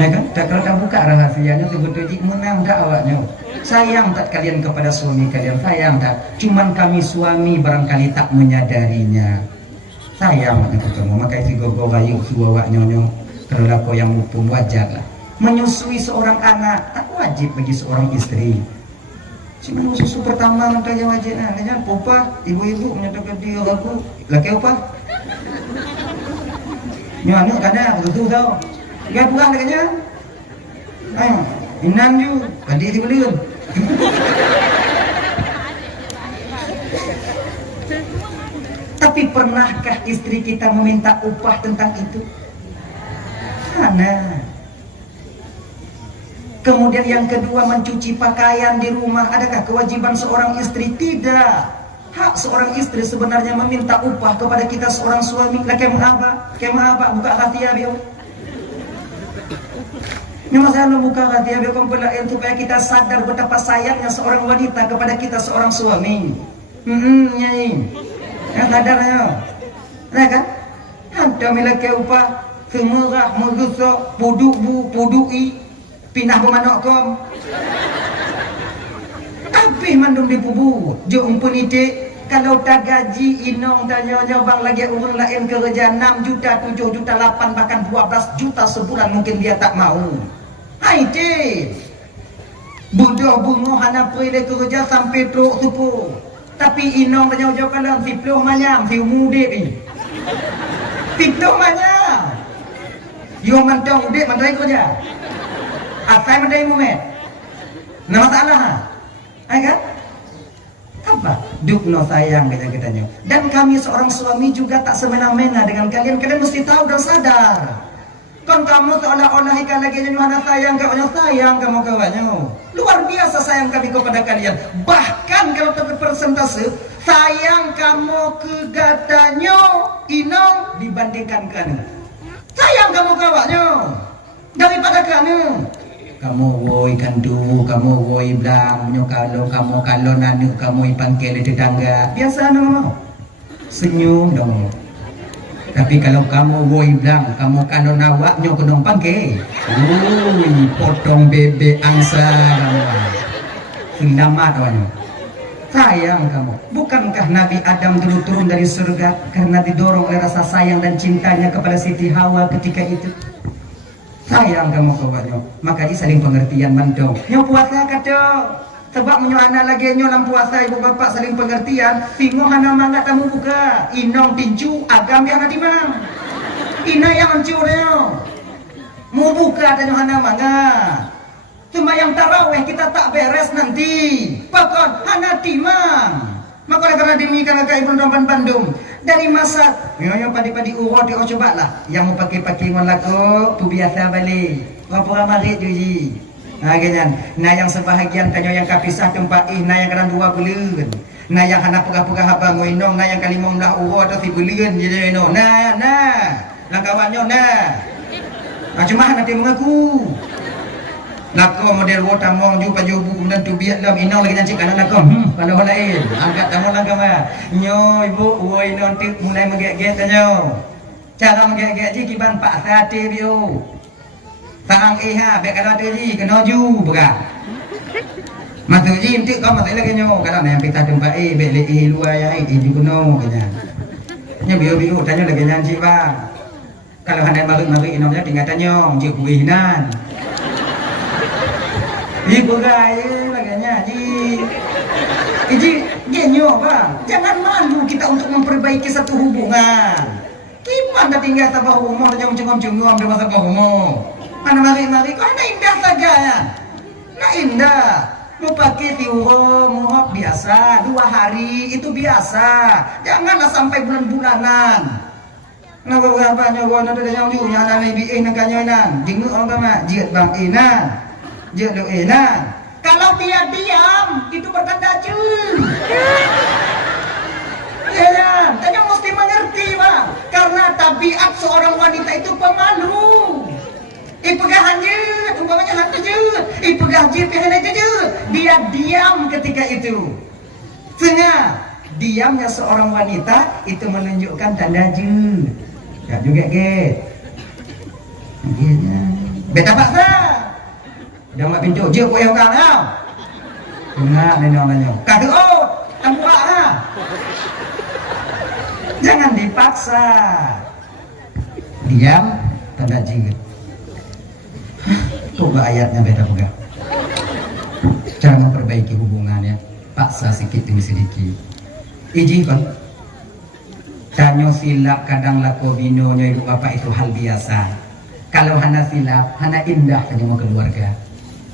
Ya kan? Tak kalau dah buka rahasianya sebetulnya menang tak awaknya. Sayang tak kalian kepada suami kalian, sayang tak. Cuman kami suami barangkali tak menyadarinya. Sayang ketemu, maka si gogo bayu suwa nyonyo kalau lako yang mumpung wajar lah. Menyusui seorang anak tak wajib bagi seorang istri. Cuma susu pertama nanti yang wajib nah, popa ibu-ibu menyatakan dia aku laki apa? Nyanyi kadang betul tau. Gak pulang katanya. Inan ju, tadi itu belum. Tapi pernahkah istri kita meminta upah tentang itu? Mana? Kemudian yang kedua mencuci pakaian di rumah. Adakah kewajiban seorang istri? Tidak. Hak seorang istri sebenarnya meminta upah kepada kita seorang suami. Lah kayak apa buka rahasia biar. Memang saya buka rahasia biar kompelain supaya kita sadar betapa sayangnya seorang wanita kepada kita seorang suami. Nyai. Ya sadarnya. Nah kan? Ada miliki upah semerah merusak pudui pinah bermanokom. Tapi mandung dipubu je umpun ide kalau tak gaji inong tanya bang lagi orang lain kerja 6 juta 7 juta 8 bahkan 12 juta sebulan mungkin dia tak mau. Hai de budoh bungo hana prile kerja sampai truk supu tapi inong tanya jawab kalau tiploh manyam si mude ni tiploh manyam yo mantau ude mandai kerja asai mandai mumet nama masalah hai kan? Apa? Dukno sayang kita-kitanya. Dan kami seorang suami juga tak semena-mena dengan kalian. Kalian mesti tahu dan sadar. Kan kamu seolah-olah ikan lagi mana sayang kamu kawannya. Luar biasa sayang kami kepada kalian. Bahkan kalau persentase sayang kamu ke katanya inong dibandingkan kamu. Sayang kamu kawannya daripada kamu. Kamu woi kandu, kamu woi blang, kalau nanu kamu ipangkel di tetangga. Biasa no. Senyum dong. Tapi kalau kamu woi blang, kamu kalau nawak nyo kunong pangke. Potong bebek angsa. Sindama tawanyo. Sayang kamu. Bukankah Nabi Adam dulu turun dari surga karena didorong oleh rasa sayang dan cintanya kepada Siti Hawa ketika itu? Sayang kamu kawannya, maka saling pengertian mantau. Nyo puasa kata, sebab menyo anak lagi nyo dalam puasa ibu bapak saling pengertian. Singo hana mangat kamu buka, inong tinju agam yang ada mang. Ina yang hancur nyo, mau buka dan hana mangat. Cuma yang taraweh kita tak beres nanti, pakon hana timang. Maka karena demikian agak ibu domban Bandung dari masa nyonya padi-padi urut dia coba lah yang mau pakai mon lagu tu biasa balik ngapa mari juji ganyan nah yang sebahagian tanyo yang kapisah tempat nah yang kadang 2 bulan nah yang hana pegah-pegah abang ngoinong nah yang kalimong dah urut atau 3 bulan jadi no nah lah kawannya nah cuma nanti mengaku Nako model wota mong juga jubu dan tu biat lam inang lagi nanti kanan nako kalau lain angkat tamu lah kama nyo ibu woi nanti mulai megek-gek tanyo cara megek-gek ji kiban pak sate bio sang iha bek kada ji kena ju bega matu ji nanti kau masih lagi nyo kada yang pita tempat bek le luar ya ju kuno kanya nya bio tanyo lagi nyanci bang kalau handai malu-malu inongnya tinggal tanyo ji kuinan Ibu gaya laganya Iji genyo bang. Jangan malu kita untuk memperbaiki satu hubungan. Gimana tinggal sabah humor yang cengom-cengom di masa humor. Mana mari-mari kok ada indah saja ya. Nah indah. Mau pakai tiuro, muhok biasa 2 hari itu biasa. Janganlah sampai bulan-bulanan. Nah beberapa nyawa nanti ada yang diunya nanti biih nangkanyonan. Jenguk orang kama jiat bang inan. Jadi enak. Kalau dia diam, itu bertanda jul. Ya, tanya mesti mengerti bang. Karena tabiat seorang wanita itu pemalu. Ipegah hanjut, umpamanya hanjut. Ipegah jipih hanjut. Dia diam ketika itu. Sehingga diamnya seorang wanita itu menunjukkan tanda jul. Ya juga get. Beta paksa. Jangan pintu je kau yang kau tau. Dengar nanya. Kata tempat jangan dipaksa. Diam tanda jingit. Coba ayatnya beda juga. Cara memperbaiki hubungannya. Paksa sedikit demi sedikit. Izinkan. Tanyo silap kadang lako binonya ibu bapak itu hal biasa. Kalau hana silap, hana indah tanya keluarga.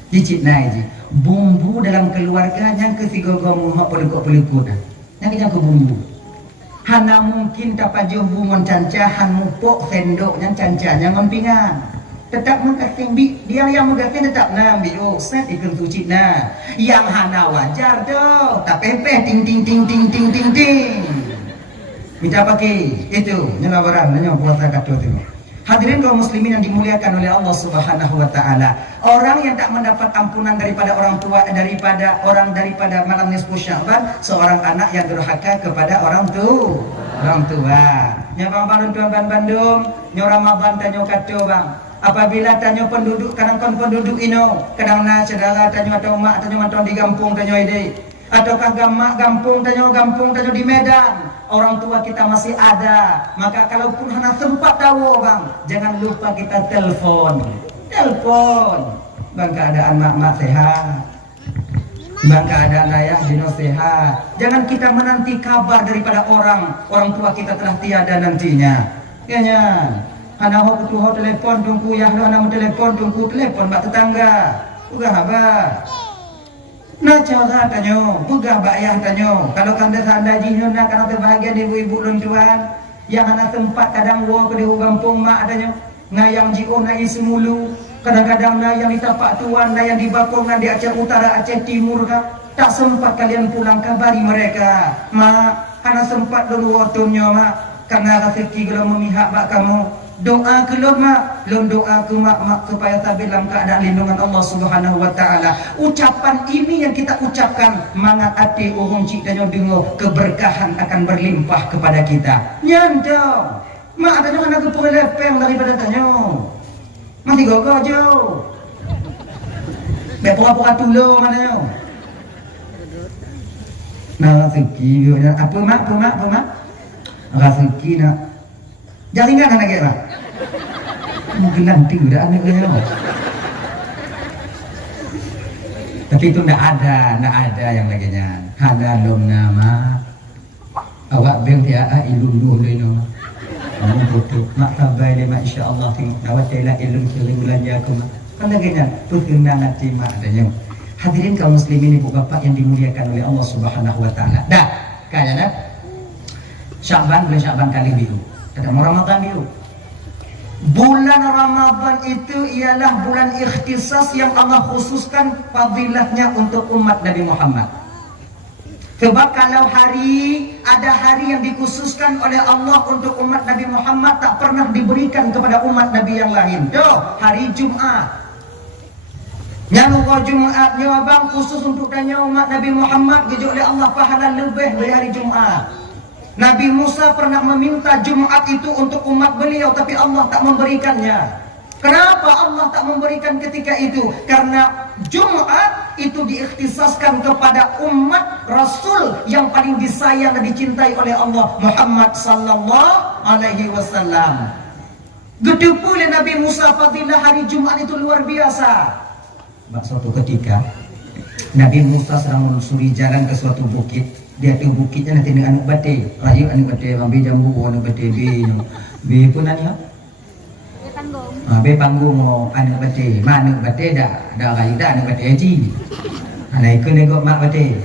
Cicit naik bumbu dalam keluarga yang kesigogomu hak pelukut yang ke bumbu hana mungkin dapat jauh bungon cancahan mupok sendok yang cancanya ngompingan tetap mengkasih dia yang mengkasih tetap nambi set ikan suci yang hana wajar doh tak pepeh ting ting ting ting ting ting ting. Minta pakai itu nyelawaran nanya puasa kata tu. Hadirin kaum muslimin yang dimuliakan oleh Allah Subhanahu wa taala. Orang yang tak mendapat ampunan daripada orang tua, daripada malam nisfu Sya'ban, seorang anak yang durhaka kepada orang tua. Nya bang balon tuan Bandung, nyo Ramadan tanyo kato bang. Apabila tanyo penduduk kadang penduduk ino, kadang na saudara tanyo atau mak tanyo mantong di kampung tanyo ide. Ataukah kampung tanyo di Medan, orang tua kita masih ada, maka kalaupun hanya sempat tahu bang, jangan lupa kita telepon bang, keadaan mak sehat bang, keadaan ayah Dino sehat. Jangan kita menanti kabar daripada orang tua kita telah tiada nantinya. Kayaknya hana ho telepon tungku ya, hana telepon tungku telepon bak tetangga uga haba. Nah cara tanyo, bukan bayah tanyo. Kalau kanda sanda jinyo nak kana terbahagian ibu-ibu lontuan yang anak tempat kadang wo ke di kampung mak adanya ngayang jio na semulu, kadang-kadang na yang di tapak tuan, na yang di Bakongan, di Aceh Utara, Aceh Timur kah? Tak sempat kalian pulang kabari mereka. Mak, anak sempat dulu waktunya mak, karena rezeki kalau memihak mak kamu. Doa kelon mak, lon doa ke mak supaya tabi dalam keadaan lindungan Allah Subhanahu wa taala. Ucapan ini yang kita ucapkan mangat ati urung cik danyo dengo keberkahan akan berlimpah kepada kita. Nyantong. Mak danyo kana ke lepeng daripada danyo. Masih gogo jo. Be pura-pura tulo mananyo. Nah, rezeki apa mak? Rezeki nak jaringan anak kira mungkin nanti udah anak kira, tapi itu ndak ada yang laginya. Hada lom nama awak beng dia ilum dulu no kamu butuh mak sabai le mak insyaallah tengok dawat tela ilum kiri bulan jaku kan laginya perkenaan hati mak adanya. Hadirin kaum muslimin ibu bapak yang dimuliakan oleh Allah Subhanahu wa taala. Dah kayaknya Sya'ban bulan Sya'ban kali biru. Ada Ramadan itu. Bulan Ramadan itu ialah bulan ikhtisas yang Allah khususkan fadilatnya untuk umat Nabi Muhammad. Sebab kalau ada hari yang dikhususkan oleh Allah untuk umat Nabi Muhammad tak pernah diberikan kepada umat Nabi yang lain. Tuh, hari Jumat. Nyawa Jumat nyawa bang khusus untuk tanya umat Nabi Muhammad dijuk oleh Allah pahala lebih dari hari Jumat. Nabi Musa pernah meminta Jumat itu untuk umat beliau, tapi Allah tak memberikannya. Kenapa Allah tak memberikan ketika itu? Karena Jumat itu diikhtisaskan kepada umat Rasul yang paling disayang dan dicintai oleh Allah, Muhammad sallallahu alaihi wasallam. Gede pula Nabi Musa fadilah hari Jumat itu luar biasa. Suatu ketika Nabi Musa sedang menelusuri jalan ke suatu bukit. Dia tu bukitnya nanti dengan anu bate, rayu anu bate, ambil jambu anu bate be pun anu. Be panggung anu bate, mana bate dah rayu dah anu bate haji. Ana ikut nego mak bate.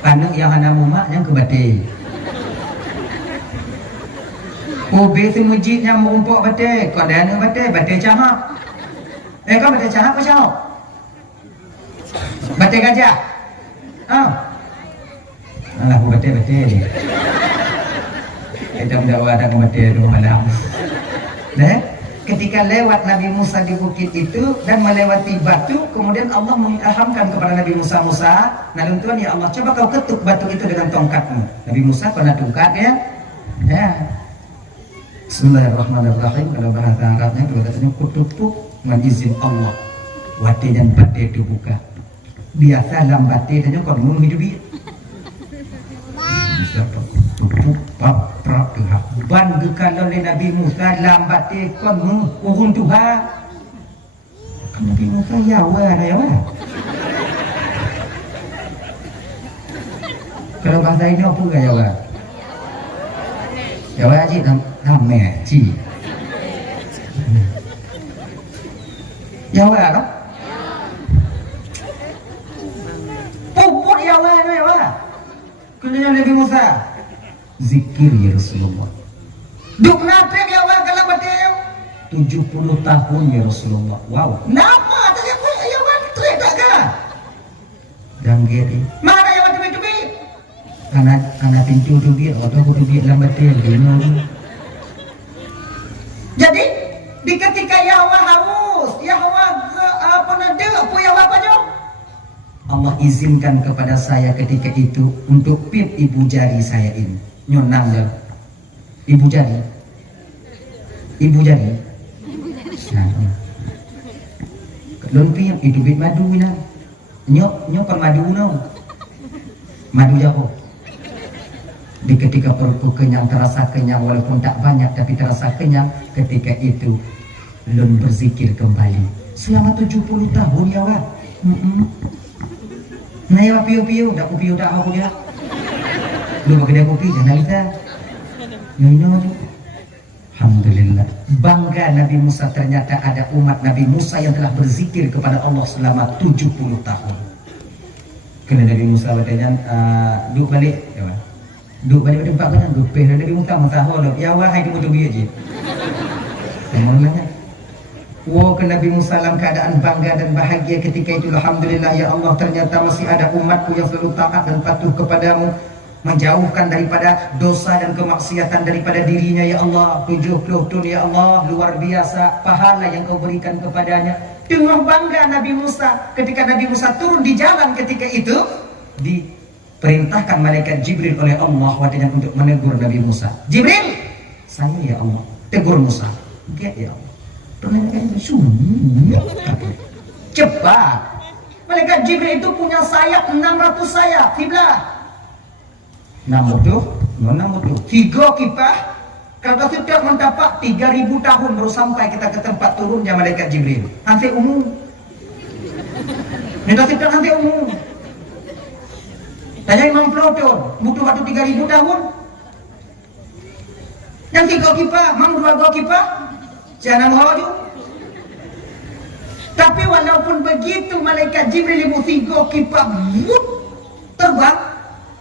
Panuk yang ana mak yang ke bate. Be semujit yang merumpuk bate, kau dah anu bate cahap. Kau bate cahap apa cahap? Bate gajah. Alah betul ni. Kita mendawa ada kematian rumah malam. Nah, ketika lewat Nabi Musa di bukit itu dan melewati batu, kemudian Allah mengilhamkan kepada Nabi Musa, nah tuan ya Allah, coba kau ketuk batu itu dengan tongkatmu. Nabi Musa pernah tongkat ya. Bismillahirrahmanirrahim. Kalau bahasa Arabnya katanya kutupuk dengan izin Allah. Wati dan bate itu buka. Biasa dalam bate tanya kau belum hidup bisa tupuk paprak Tuhan. Banggakan oleh Nabi Musa lambat tekon urun Tuhan. Kan Nabi Musa yawa. Kalau bahasa ini apa ke yawa? Yawa haji ramai haji. Yawa kan? Pupuk yawa. Kuliah Nabi Musa zikir ya Rasulullah. Duk nate gawa kala bateu 70 tahun ya Rasulullah. Wow. Nama tadi aku ya wan cerita ka. Dan gede. Mana yang karena pintu duit atau duit lambat dia jadi di ketika Yahwa haus Yahwa apa nade apa Yahwa apa jo Allah izinkan kepada saya ketika itu untuk pip ibu jari saya ini nyonang dia ibu jari nah lon pip itu bit madu na nyok kan madu no madu jago di ketika perutku kenyang terasa kenyang walaupun tak banyak tapi terasa kenyang ketika itu lun berzikir kembali selama 70 tahun ya wak nah ya piu dak piu dak aku ya lu bagi kopi jangan kita nyonya alhamdulillah bangga Nabi Musa ternyata ada umat Nabi Musa yang telah berzikir kepada Allah selama 70 tahun kena Nabi Musa badannya duduk balik ya wak duk balik pada tempat kan duk peh Nabi Musa masahol ya wahai tu betul dia je namanya ke Nabi Musa dalam keadaan bangga dan bahagia ketika itu alhamdulillah ya Allah ternyata masih ada umatku yang selalu taat dan patuh kepadamu menjauhkan daripada dosa dan kemaksiatan daripada dirinya ya Allah 70 tahun ya Allah luar biasa pahala yang kau berikan kepadanya dengan bangga Nabi Musa ketika Nabi Musa turun di jalan ketika itu perintahkan malaikat Jibril oleh Allah wadahnya untuk menegur Nabi Musa. Jibril, saya ya Allah, tegur Musa. Enggak ya Allah. Perintahkan itu cepat. Malaikat Jibril itu punya sayap 600 sayap. Kiblah. 600. 3 kipah. Kalau tidak mendapat 3000 tahun baru sampai kita ke tempat turunnya malaikat Jibril. Nanti umum. Nanti umum. Tanya Imam Ploton, butuh waktu 3000 tahun. Yang 3 kipah, mang 2 kipah, jangan haju. Tapi walaupun begitu, malaikat Jibril ibu 3 kipah terbang,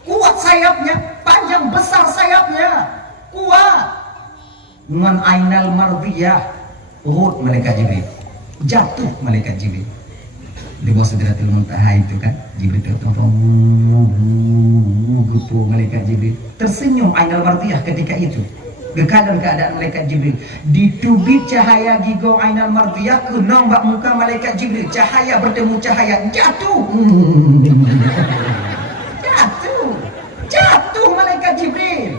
kuat sayapnya, panjang besar sayapnya, kuat. Man ainal mardiyah, urut malaikat Jibril, jatuh malaikat Jibril. Di bawah Sidratul Muntaha itu kan Jibril tertolong gupu malaikat Jibril tersenyum ainal martiyah ketika itu dalam keadaan malaikat Jibril ditubik cahaya gigo ainal martiyah ke nampak muka malaikat Jibril cahaya bertemu cahaya jatuh malaikat Jibril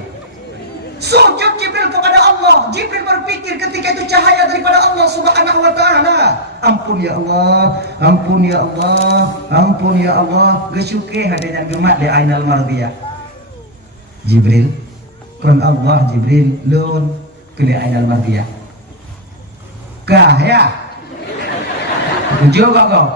sujud Jibril kepada Allah. Jibril berpikir ketika itu cahaya daripada Allah Subhanahu wa taala. Ampun ya Allah, ampun ya Allah, ampun ya Allah. Gesyuke hadanya gemak di ainal mardiyah. Jibril, kon Allah Jibril lun ke ainal mardiyah. Kah ya? Juga kau.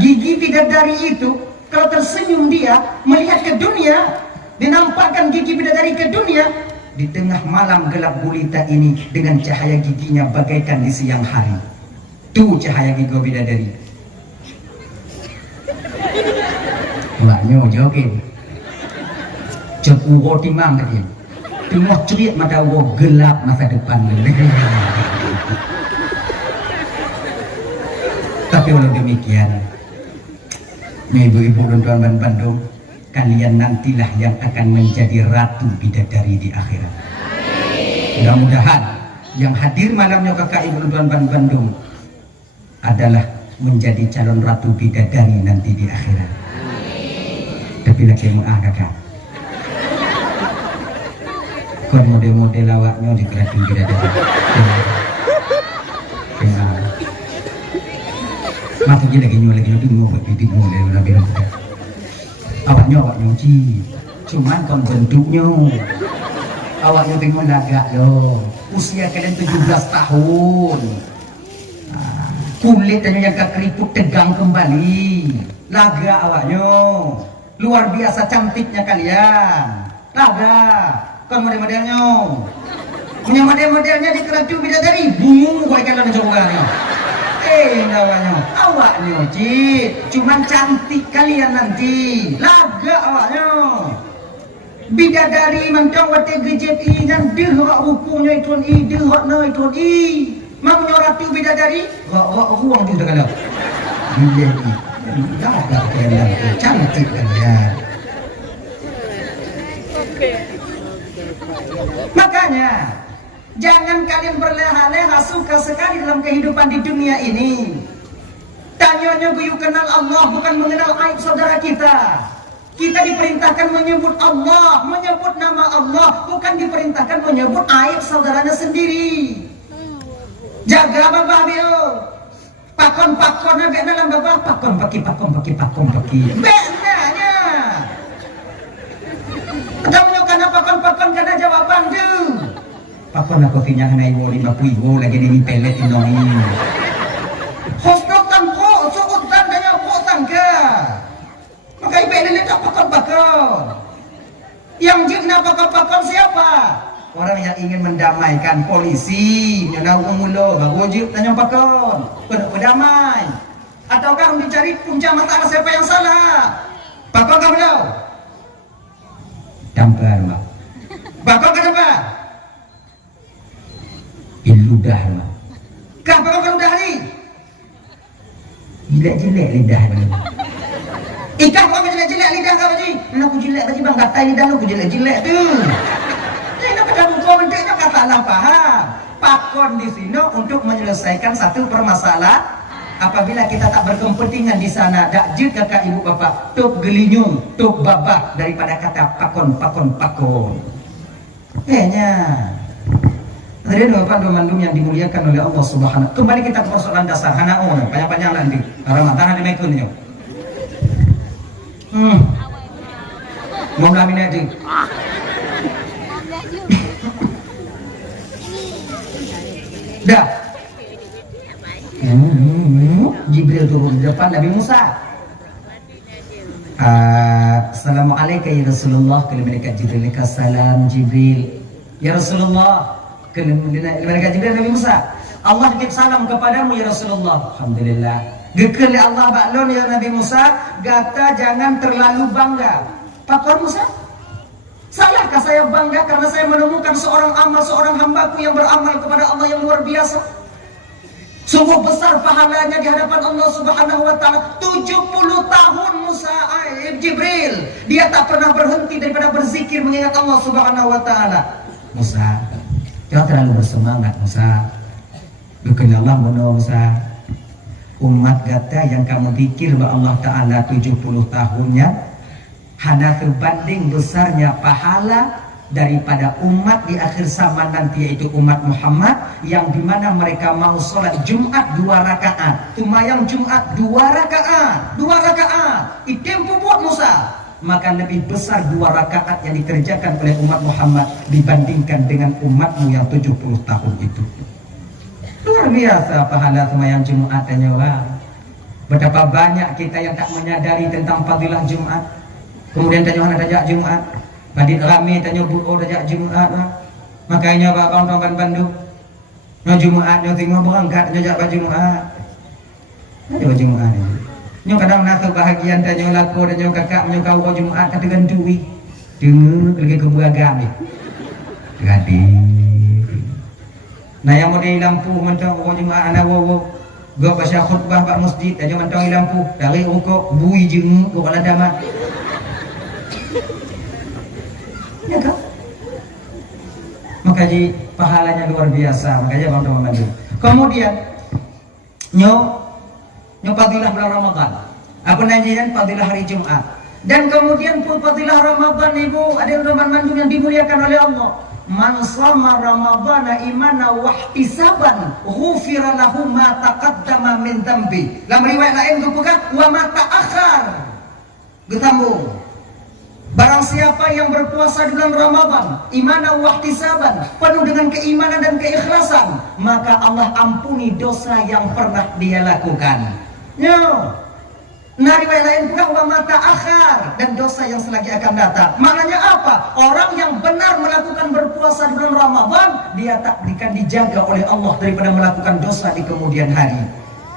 Gigi bidadari itu kalau tersenyum dia melihat ke dunia, dinampakkan gigi bidadari ke dunia di tengah malam gelap gulita ini dengan cahaya giginya bagaikan di siang hari. Tuh cahaya gigi bidadari. Maknya jokin. Cek uwo timang tadi. Tengah cerit mata uwo gelap masa depan. Tapi walau demikian, ibu-ibu dan tuan-tuan Bandung, kalian nantilah yang akan menjadi ratu bidadari di akhirat. Mudah-mudahan yang hadir malamnya kakak ibu dan tuan Bandung adalah menjadi calon ratu bidadari nanti di akhirat. Tapi lagi kakak. Kon model-model awaknya di ratu bidadari. Mata lagi itu mau bibit mulai lebih lama. Awaknya ci, cuman kon bentuknya. Awaknya tengok lagak loh. Usia kalian 17 tahun. Kulitnya yang keriput tegang kembali. Laga awaknya. Luar biasa cantiknya kalian. Laga. Kon model-modelnya. Punya model-modelnya di keratu bidadari. Bungu kau ikan dalam coba nih. Namanya awaknya ci, cuman cantik kalian nanti. Laga awaknya. Bidadari mantau wate gejep i dan dehak rupunya itu i dehak na itu i. Mang nyoratu bidadari, ruang tu kalau. Bila i. Jaga kalian cantik kalian. Makanya jangan kalian berleha-leha suka sekali dalam kehidupan di dunia ini. Tanyanya guyu kenal Allah bukan mengenal aib saudara kita. Kita diperintahkan menyebut Allah, menyebut nama Allah, bukan diperintahkan menyebut aib saudaranya sendiri. Jaga babah bio. Pakon-pakon agak dalam babah, pakon paki. Benarnya. Atau menyokan pakon karena jawaban tu. Pakon aku kinyang na iwo 50 lagi ni pelet inong. Hostok tangko, suutan danya po tangka. Maka ipelet tak pakon. Yang jikna pakon siapa? Orang yang ingin mendamaikan polisi, nyana umulo, bagojik tanya pakon, berdamai. Ataukah mencari punca masalah siapa yang salah? Pakon kau belau? Dampar mak. Pakon kenapa? Iludah mak. Kah pakon kalau dah ni? Jelek lidah ni. Ikah pakon jelek lidah kau baji? Aku jelek baji bang katai lidah aku jelek tu. Bentuknya katalah paham. Pakon di sini untuk menyelesaikan satu permasalahan. Apabila kita tak berkepentingan di sana, dak jid kakak ibu bapak, tok gelinyung, tok babak daripada kata pakon. Kayaknya. Hadirin bapak Bandung yang dimuliakan oleh Allah Subhanahu. Kembali kita ke persoalan dasar. Hanao, panjang nanti. Ramadan ada mekunnya. Mau lamin aja. Dah. Jibril turun di depan Nabi Musa. Assalamualaikum ya Rasulullah. Malaikat Jibril, salam Jibril. Ya Rasulullah. Malaikat Jibril Nabi Musa. Allah titip salam kepadamu ya Rasulullah. Alhamdulillah. Gekir Allah baklon ya Nabi Musa. Gata jangan terlalu bangga. Pakon Musa. Salahkah saya bangga karena saya menemukan seorang hambaku yang beramal kepada Allah yang luar biasa? Sungguh besar pahalanya di hadapan Allah Subhanahu wa taala. 70 tahun Musa Jibril, dia tak pernah berhenti daripada berzikir mengingat Allah Subhanahu wa taala. Musa, jangan terlalu bersemangat Musa. Bukan Allah menolong Musa. Umat kata yang kamu zikir bahwa Allah taala 70 tahunnya hanya berbanding besarnya pahala daripada umat di akhir zaman nanti, yaitu umat Muhammad, yang dimana mereka mau sholat Jumat 2 rakaat, tumayang Jumat 2 rakaat, itempo buat Musa, maka lebih besar 2 rakaat yang dikerjakan oleh umat Muhammad dibandingkan dengan umatmu yang 70 tahun itu. Luar biasa pahala tumayang Jumat dan nyawa. Betapa banyak kita yang tak menyadari tentang fadilah Jumat. Kemudian tanya orang dajak Jumat, badit rame tanya buo dajak Jumat lah. Makanya bang Bandung, no Jumat no tengok berangkat dajak Jumat. Ada Jumat ni. Nyo kadang nak kebahagiaan tanya laku tanya kakak nyo kau Jumat kata gantui. Dengar lagi ke beragam ni. Gadi. Nah yang model lampu mentang Jumat ana wo. Gua pasal khutbah pak masjid tanya mentang lampu dari rukuk bui jeng gua ladamat. Ya kan? Maka pahalanya luar biasa. Makanya teman-teman. Kemudian nyo fadilah bulan Ramadan. Apa namanya? Fadilah hari Jumat. Dan kemudian pun fadilah Ramadan ibu ada teman Bandung yang dimuliakan oleh Allah. Man shama Ramadhana imana wa ihtisaban ghufira lahu ma taqaddama min dhanbi. Dalam riwayat lain bukan wa ma ta'akhkhar. Getambung. Barang siapa yang berpuasa di bulan Ramadan, imanan wa ihtisaban, penuh dengan keimanan dan keikhlasan, maka Allah ampuni dosa yang pernah dia lakukan. Nah, riwayat lain pula wa ma ta'akhkhar, dan dosa yang selagi akan datang. Maknanya apa? Orang yang benar melakukan berpuasa di bulan Ramadan, dia tak akan dijaga oleh Allah daripada melakukan dosa di kemudian hari.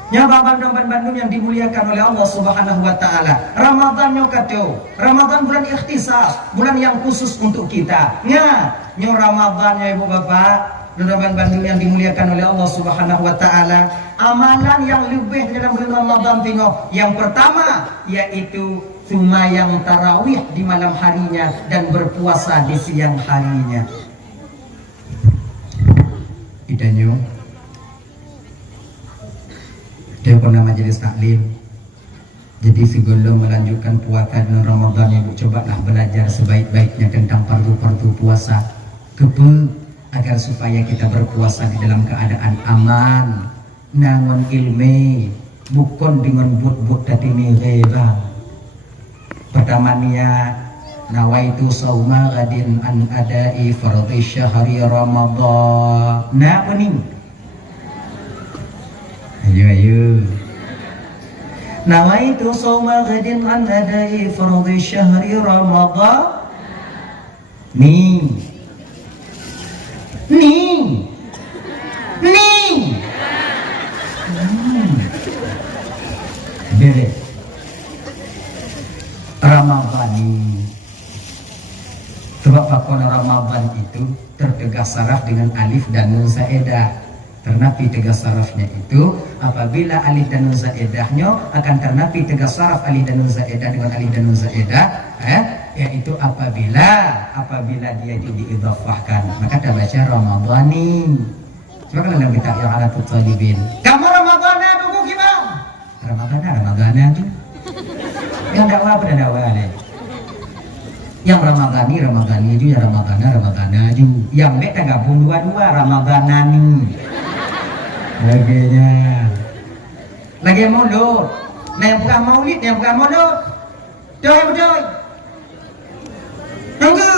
Nyawa Bandung yang dimuliakan oleh Allah Subhanahu wa taala. Ramadan nyokato. Ramadan bulan ikhtisas, bulan yang khusus untuk kita. Nyo Ramadannya Ibu Bapak Rekan Bandung yang dimuliakan oleh Allah Subhanahu wa taala, amalan yang lebih dalam bulan Ramadan tengok. Yang pertama yaitu sembahyang tarawih di malam harinya dan berpuasa di siang harinya. Idanyo dia pernah majelis taklim. Jadi sebelum melanjutkan puasa bulan Ramadan, ibu cobalah belajar sebaik-baiknya tentang fardu-fardu puasa. Agar supaya kita berpuasa di dalam keadaan aman, nangon ilmi, bukan dengan but-but tadi mireba. Pertama niat, nawaitu sauma gadin an adai fardhi syahri Ramadan. Nah, kuning. Ayo. Nawaitu sauma gadin an adai fardhi syahri Ramadan. Nih. Beres. Ramadan ini. Sebab fakon Ramadan itu tertegas saraf dengan alif dan nun zaedah. Ternapi tegas sarafnya itu apabila alif dan nun zaedahnya akan ternapi tegas saraf alif dan nun zaedah dengan alif dan nun zaedah, yaitu apabila dia itu diidhafahkan, maka kita baca Ramadhani. Coba kalau kita yang ala talibin, kamu Ramadhana dulu gimana? Ramadhana tu. Yang dakwah pada dakwah ni. Yang Ramadhani itu ya Ramadhana tu. Yang mereka gabung dua-dua Ramadhanani. Lagi maulud. Nah yang bukan maulid, yang bukan maulud. Betul. Tunggu.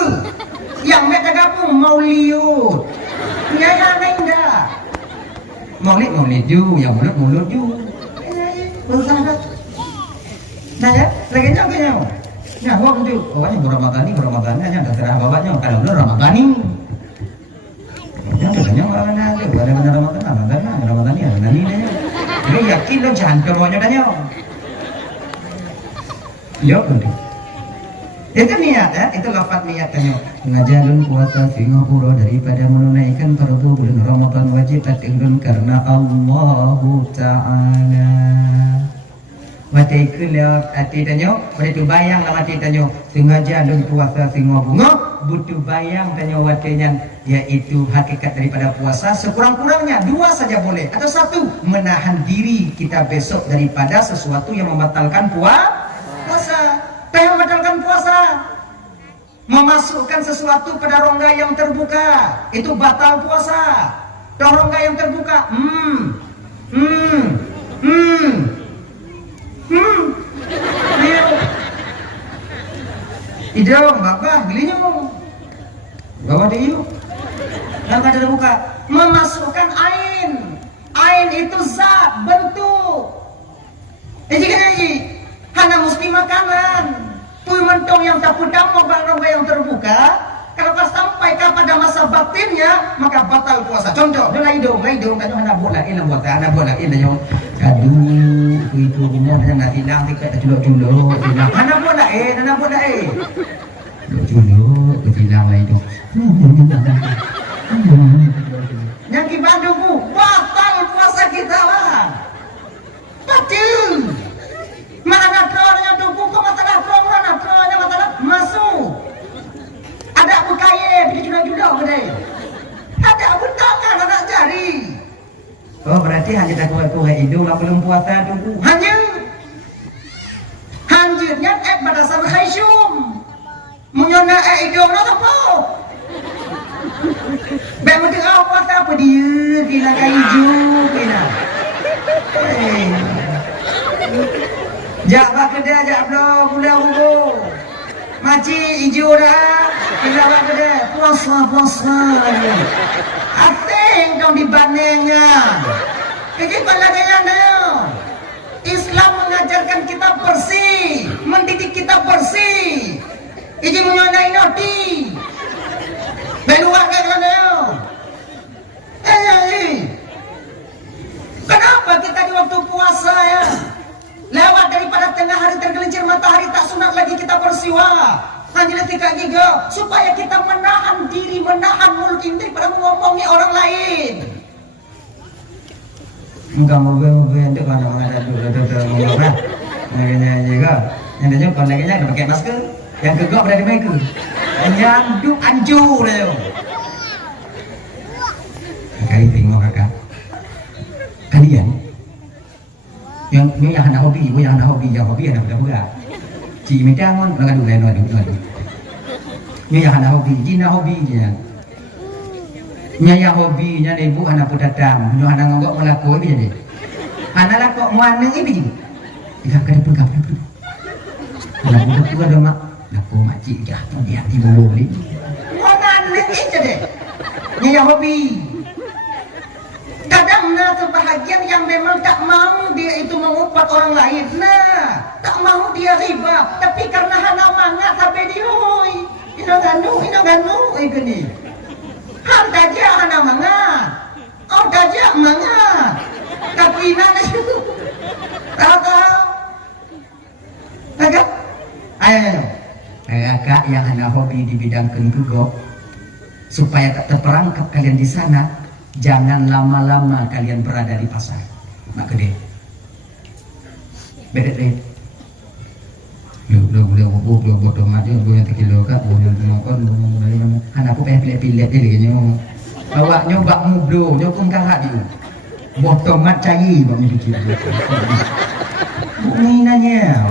Yang mereka gabung maulid. Ya lain dah. Maulid ju, yang mulut ju. Urusan dah. Nah ya, lagi nyok. Nah, wong tu, yang Ramadhani yang terserah bawanya kalau belum Ramadhani. Yang katanya orang ada, benar Ramadhani ya, nani dah. Dia yakin lo jangan kerohnya dah nyok. Yo betul. Itu niat ya, itu lafaz niatnya. Ngajalun puasa Singapura daripada menunaikan fardu bulan Ramadan wajib atingun karena Allah Ta'ala. Mati kelihatan hati tanya, itu bayang lah mati tanya. Sengaja dan puasa Singapura butuh bayang tanya watinya, yaitu hakikat daripada puasa sekurang-kurangnya dua saja boleh, atau satu menahan diri kita besok daripada sesuatu yang membatalkan puasa. Yang membatalkan puasa, memasukkan sesuatu pada rongga yang terbuka, itu batal puasa. Rongga yang terbuka, hidung, babah, gelinyung, bawa dia yuk. Rongga terbuka, memasukkan ain itu zat, bentuk. Jadi hanya mesti makanan. Pui mentong yang tak pudam rongga yang terbuka. Kalau pas sampai pada masa batinnya, maka batal puasa. Contoh, dia hidung kan anak bola ini buat anak bola ini yang aduh itu rumah yang nak hilang tiket juluk hilang. Anak bola juluk hilang lah itu. Yang di Bandung batal puasa kita lah. Batil. Mana trollnya tubuh kok masalah troll mana trollnya masalah masuk. Ada aku kaya di julak-julak gede. Ada aku tangan anak jari. Oh berarti hanya tak kuat hidung lah belum puasa tubuh. Hanjirnya pada sama khasyum. Menyona hidung lah apa? Bagaimana kau puasa apa dia kena hijau kena. Jak bak kedai jak belum mula hugo. Makcik hijau dah. Kena bak kedai puasa lagi. Asing dong dibandingnya. Ini pelajaran dia. Islam mengajarkan kita bersih, mendidik kita bersih. Ini menyonai noti. Beluak kan dia. Kenapa kita di waktu puasa ya? Lewat daripada tengah hari tergelincir matahari tak sunat lagi kita bersiwa. Hanya ketika giga supaya kita menahan diri, menahan mulut ini daripada ngomongnya orang lain. Enggak mau untuk mana ada dulu ngomong apa? Nanya juga. Yang tanya kon lagi nya pakai masker. Yang gegok berada di mereka. Yang duk anjur dia. Kali tengok kakak. Kalian yang hendak hobi, yang hendak berapa? Chị mình trang ngon, nó đủ lên rồi đúng rồi. Như yang hendak hobi, jina hobinya. Nyaya hobi nya ibu anak putra tam, nyo anak ngogok melakoi bisa deh. Anak lakok muaneng ini juga. Tidak kada pun. Anak budak tua dah mak, lako makcik jatuh dia ibu boleh. Muaneng itu deh. Nyaya hobi. Kadang sebahagian yang memang tak mau dia itu mengupat orang lain. Tak mau dia riba, tapi karena hana mangat sampai dia hoi. Ino ganu, ikuni. Hal daja hana mangat. Oh daja mangat. Tapi nana itu. Tahu? Ayo. Kakak yang hana hobi di bidang kengkegok supaya tak terperangkap kalian di sana. Jangan lama-lama kalian berada di pasar. Mak gede. Bedet. Lu bodoh mati punya 3 kilo kak, punya ngokon, anakku pilih dia bawa nyoba mublo, nyokong kakak dia. Bodoh mat cair bang dikit. Mainannya.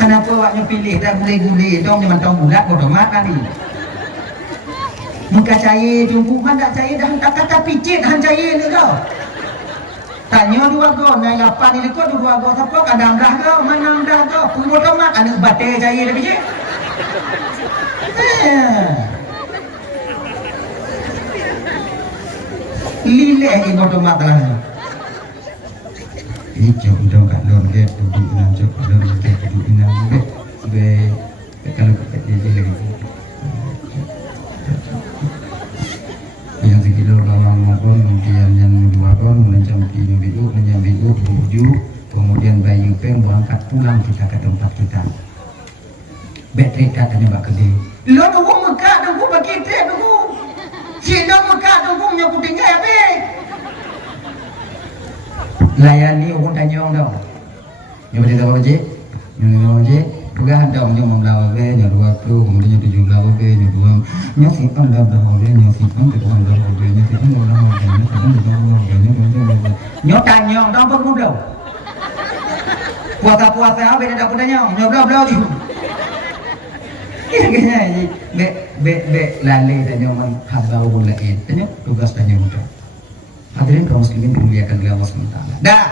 Anakku awaknya pilih dah gule dong dengan tong bulat bodoh mat tadi. Muka cair jumpu mana cair dah kata picit han cair ni kau. Tanya 2 go naik 8 ni kau 2 go siapa kadang dah kau mana dah kau pun otomat anak bate cair dah picit. Lileh ni otomat lah. Ini jauh dong kat lon ke duduk enam jauh lon ke duduk enam be kalau kat dia lagi. Yang 3 kilo lawang maupun kemudian yang 2 kon mencampi bidu buju kemudian bayi peng berangkat pulang kita ke tempat kita. Bateri tanya mbak gede. Lo nunggu Mekah nunggu bagi dia nunggu. Si dong Mekah nunggu nyaku tinggal ya be. Layani orang tanya orang dong. Nyoba dia tahu je. Nyoba je. Pegah dong nyoba melawa be nyoba 20 kemudian 17 be nyoba nyosipan dah be nyosipan ke orang dah be nyosipan orang be nyotanya dong perlu belum. Puasa apa dia dapat tanya nyoba belum tu. Kayaknya be lalai tanya man habau lain tanya tugas tanya mudah. Hadirin kaum muslimin dimuliakan oleh Allah SWT. Dah,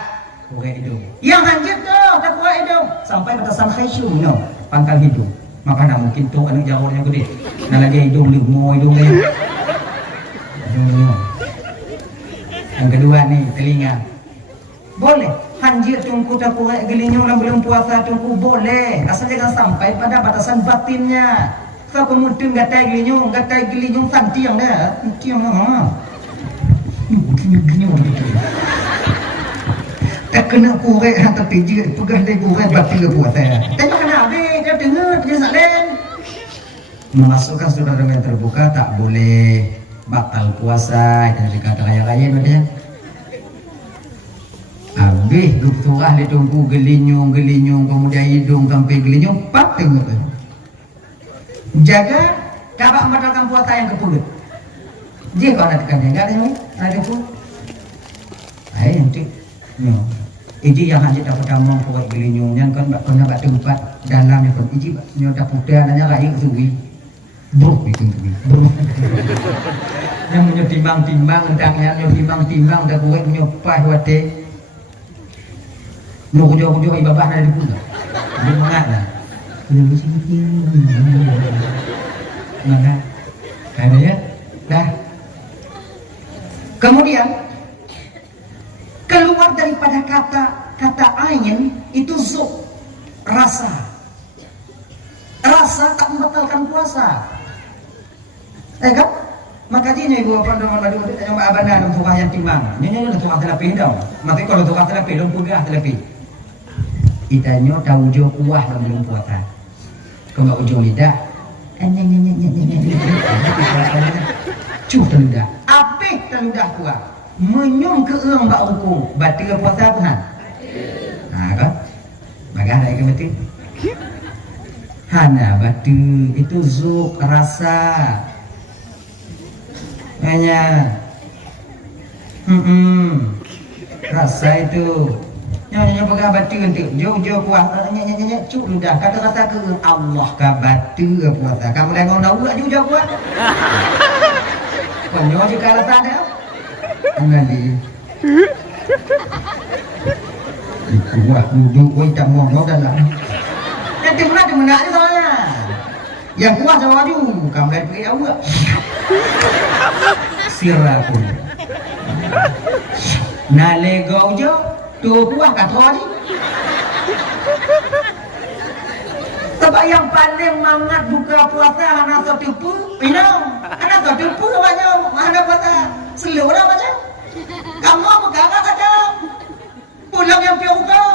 korek hidung. Yang hanjir tu, tak korek hidung. Sampai batasan khaysyum, no, pangkal hidung. Maka nak mungkin tu anak jawabnya gede. Nak lagi hidung lemo hidung dia. Yang kedua ni telinga. Boleh. Hanjir tungku tak korek gelinyung dan belum puasa tungku boleh. Asal jangan sampai pada batasan batinnya. Kau kemudian gatai gelinyung santiang dah. Tiang lah. Gini tak kena korek tapi jika pegah dia korek batil puasa. Tanya kenapa dia dengar dia salen. Memasukkan saudara yang terbuka tak boleh batal puasa dan dikata raya-raya macam. Habis surah dia tunggu gelinyung kemudian hidung sampai gelinyung pak tengok tu. Jaga kabak membatalkan puasa yang ke-10. Dia kau nak tekan dia enggak ada pun. Ai nanti. No. Iji yang hanya dapat damang kuat gelinyungnya kan kena bak tempat dalamnya kan iji nyo dah putih nanya rai suwi. Bro itu bro. Yang menyo timbang entangnya nyo timbang dah kuat nyo pas wate. No kujo ibabah ada di pun. Dia mengatlah. Kujo sini. Mana? Ada ya? Dah. Kemudian keluar daripada kata ain itu zuk, rasa tak membatalkan puasa. Kan? Maka dia ibu apa nama madu itu yang abana dalam tukah yang timbang. Nyonya tukah terapi dong. Mati kalau tukah terapi dong pegah terapi. Itanyo tahu jo kuah dalam belum puasa. Kau ujung lidah. Cuh teludah. Apik teludah kuat. Menyum ke eung bak hukum. Batal puasa apa han? Kan? Bagah dah ke betul? Hana batu itu zuk rasa. Hanya rasa itu nyonya pegang batu untuk jauh-jauh puasa nyanyi cuk ludah kata rasa ke Allah ka batu puasa kamu lengong dah buat jauh-jauh buat konyo juga rasa ada nanti buat duduk woi tak mau dalam nanti mana ni soalnya yang kuat sama maju kamu dah pergi awak sirapun na lego je tu buah kat ni. Sebab yang paling mangat buka puasa hana setipu, pinang. Hana setipu banyak, hana puasa seluruh macam. Kamu bergagak saja. Pulang yang piau kau.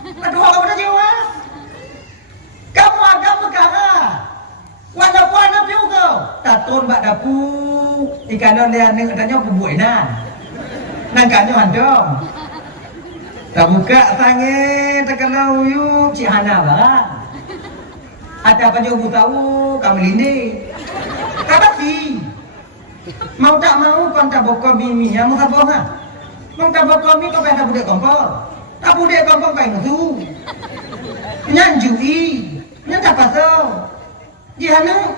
Kedua kamu dah jiwa. Kamu agak bergagak. Walaupun hana piau kau. Tatun bak dapu. Ikan dia ni katanya kebuinan. Nangkanya handong. Tak buka sange terkenal uyup Cik Hana barang. Ada apa jauh tahu kamu lini. Kata si. Mau tak mau kau tak bokor mimi yang mau sabong ha. Mau tak bokor mimi kau pengen tak budek kompor. Tak budek kompor pengen tu. Nyanjui. Nyan tak pasal. Cik Hana.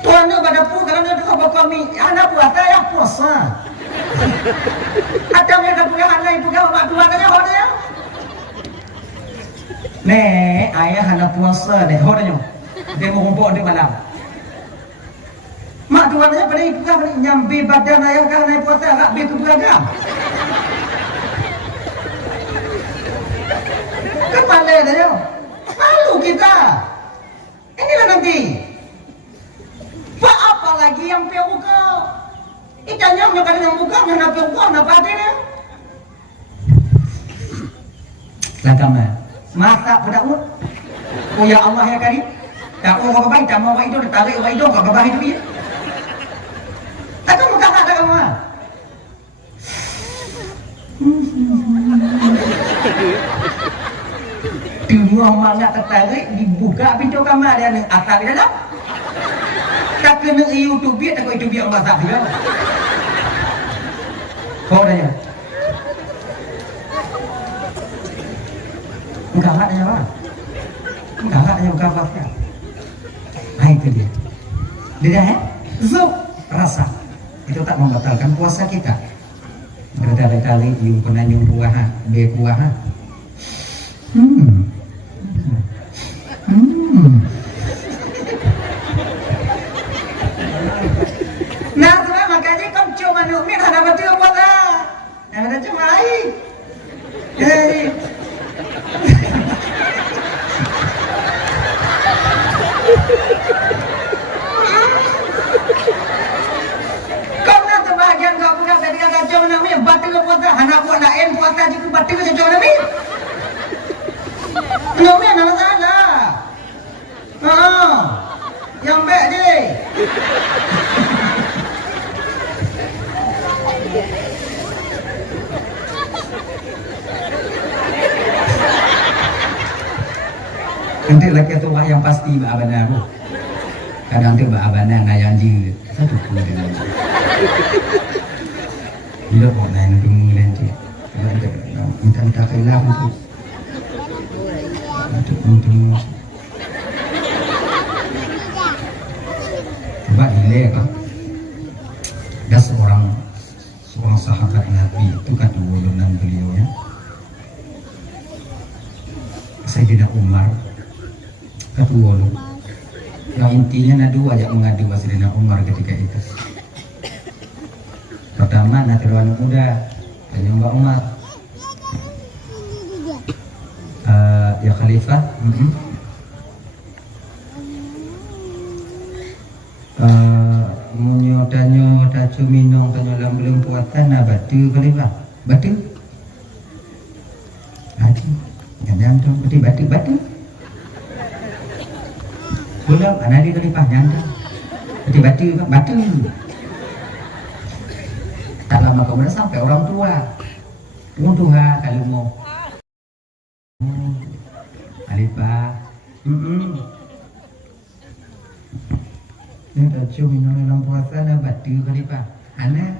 Tuan nak pada pun kalau nak kau bokor mimi. Hana puasa ya puasa. Ada yang punya anak ibu kau mak tuan aja hodanya. Nek ayah anak puasa deh hodanya. Dia mau kumpul di malam. Mak tuan aja pada ibu kau nyambi badan ayah kau naik puasa agak bi ke beragam. Kepala dia. Malu kita. Inilah nanti. Apa lagi yang piau kau? Ikannya menyokong yang buka, yang nak pukul, nak pakai dia. Lagama, masa pada ut. Oh ya Allah ya Karim. Tak mau apa baik, tak mau apa itu, tarik apa itu, apa apa itu dia. Aku buka tak ada kamu. Tengah mana tertarik dibuka pintu kamar dia ni atas di dalam. Tak kena YouTube biar tak itu biar masak dia. Kau dah ya. Enggak ada apa. Enggak ada bukan apa. Nah itu dia. Dia zuk rasa. Itu tak membatalkan puasa kita. Berkali-kali yung pernah yung buah, be buah. Nah, sebab makanya kau cuma numin ada betul puasa. Yang ada cuma lain. Kau nak sebahagian kau punya tadi kata cuma numin betul puasa. Anak buat lain puasa juga betul cuma numin. Numin ada salah. Yang baik je. Nanti lagi tu yang pasti abana aku. Kadang tu abana nayan je. Satu pun dia. Bila kau naik tunggu nanti. Minta kailah untuk. Untuk. Coba ile kan. Ada seorang sahabat Nabi itu kan ulang beliau ya. Sayyidina Umar ketua lu. Yang intinya ada dua yang mengadu Sayyidina Umar ketika itu. Pertama Nabi muda tanya Mbak Umar. Ya Khalifah. Munyo tanyo tacu minong tanyo lam belum puasa na batu Khalifah. Batu. Batu. Jangan tu batu. Belum, anak dia kelipah nyanda. Jadi batu. Tak lama kemudian sampai orang tua. Tuhan kalau mau. Alipah. Ini dah cuma dalam puasa dah batu kelipah. Anak.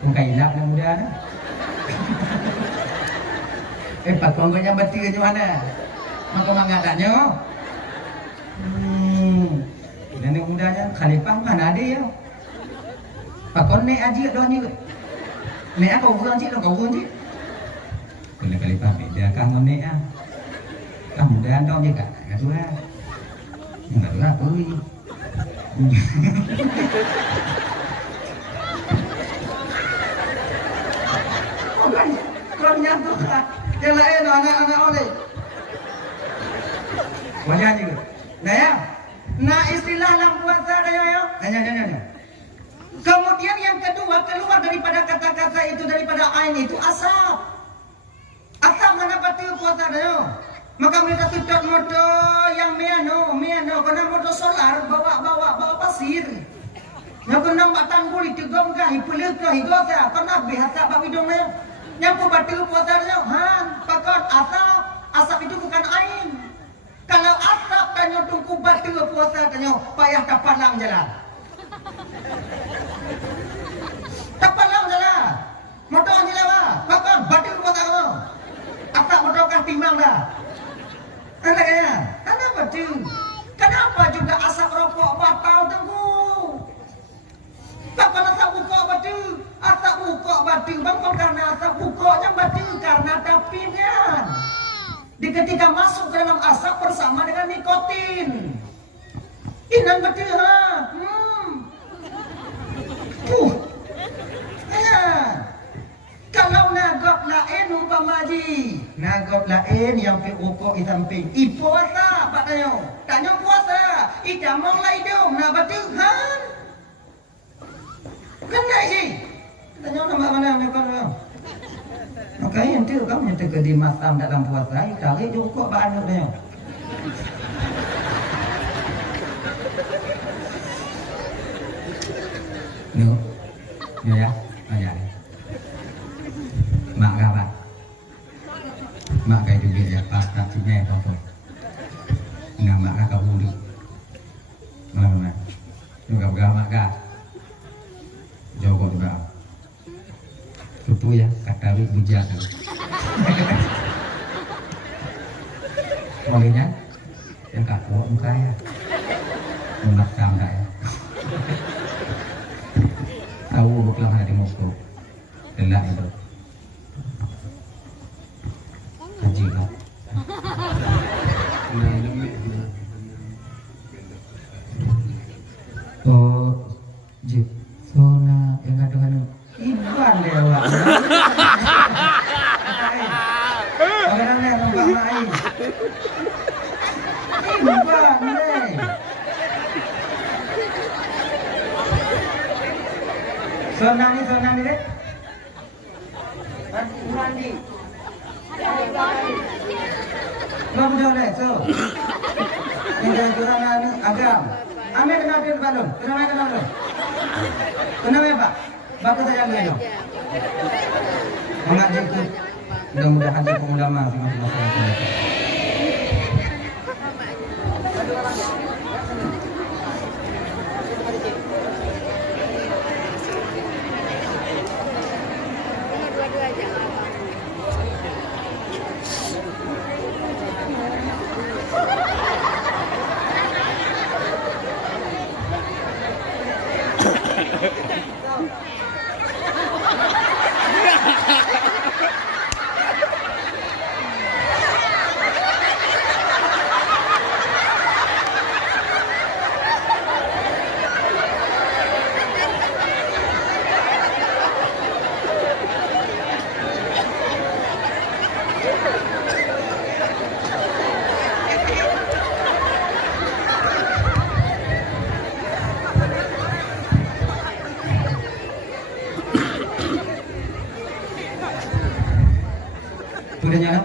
Muka hilap yang muda dah. Pak konggonya batu ke mana? Maka mengatakannya. Nenek mudanya khalifah mana ada ya? Pak kon nek aji dah ni. Nek aku bukan cik dah kau pun cik. Kalau khalifah beda kamu nek ah. Kamu dah dong je kak. Kata lah. Enggak lah apa ni. Kau nyatu tak? Yang lain anak-anak oleh. Wajah juga. Nah ya. Nah istilah dalam puasa dah ya. Nanya. Kemudian yang kedua keluar daripada kata-kata itu daripada ain itu asap. Asap mana batil puasa dah ya. Maka mereka tutup motor yang miano kena motor solar bawa pasir. Yang kena batang kulit tegong kah hipulik kah higosa kena biasa bawi dong ya. Yang pun batil puasa dah ya. Pakot asap itu bukan ain. Kalau asap tanya tungku batil puasa tanya payah tapalang jalan. Tapalang jalan. Motor ni lawa. Pakot batil puasa kamu. Asap motor kah timbang dah. Anaknya, kenapa tu? Kenapa juga asap rokok batal tengku? Tak pernah asap buka batu. Asap buka batu bukan karena asap buka yang batu karena tapinnya. Di ketika masuk ke dalam asap bersama dengan nikotin. Inan batu ha. Kalau nagop lain umpamaji, nagop lain yang pi ukok di samping. I puasa pak tanya puasa. I jamong lai dong na betul kan? Kena sih. Tanya nama mana ni kan? Makanya nanti kamu yang tegak di masam dalam puasa, i tarik ukok banyak tanya. No, ya. Mak apa? Mak kayak juga ya pas taksinya kau tu. Nama mak kau buli. Mana? Juga mak kah? Jauh kau juga. Kepu ya kata wik bijak. Malingnya yang kaku muka ya. Memakam dah ya. Tahu bukan ada di Moskow. Delak itu. Haji lah. Oh, jip. Sona yang ada iban dewa. Orang ni nampak main. Iban ni. Sona ni dek. Mandi. Belum boleh so. Ini kurang agam. Ame kenapa belum? Kenapa Pak? Bagus saja belum. Mengaji ke mudah-mudahan jadi ulama di masyarakat. Sudah nyala?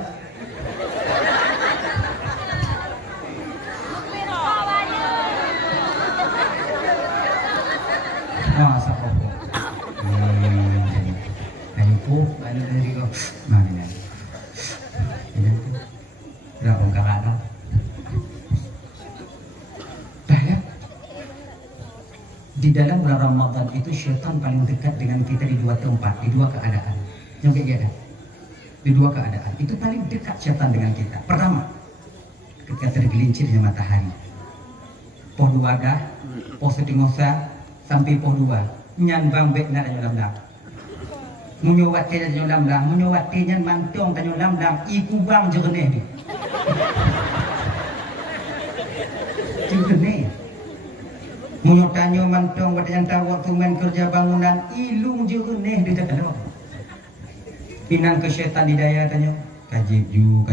Oh, mana dari kau? Mana ni? Ini berapa orang ada? Dah ya. Di dalam bulan Ramadan itu syaitan paling dekat dengan kita di dua tempat, di dua keadaan. Yang kayak gini. Di dua keadaan itu paling dekat syaitan dengan kita. Pertama, ketika tergelincirnya matahari. Poh dua dah, poh setingosa sampai poh dua. Nyan bang bek nak dalam dah. Menyuat ke dalam dah, menyuat ke nyan mantong dalam dah. Iku bang jerneh ni. Jerneh. Menyutanya mantong pada yang tahu waktu main kerja bangunan ilung jerneh di dalam. Pinang ke syaitan didaya tanya kajib ju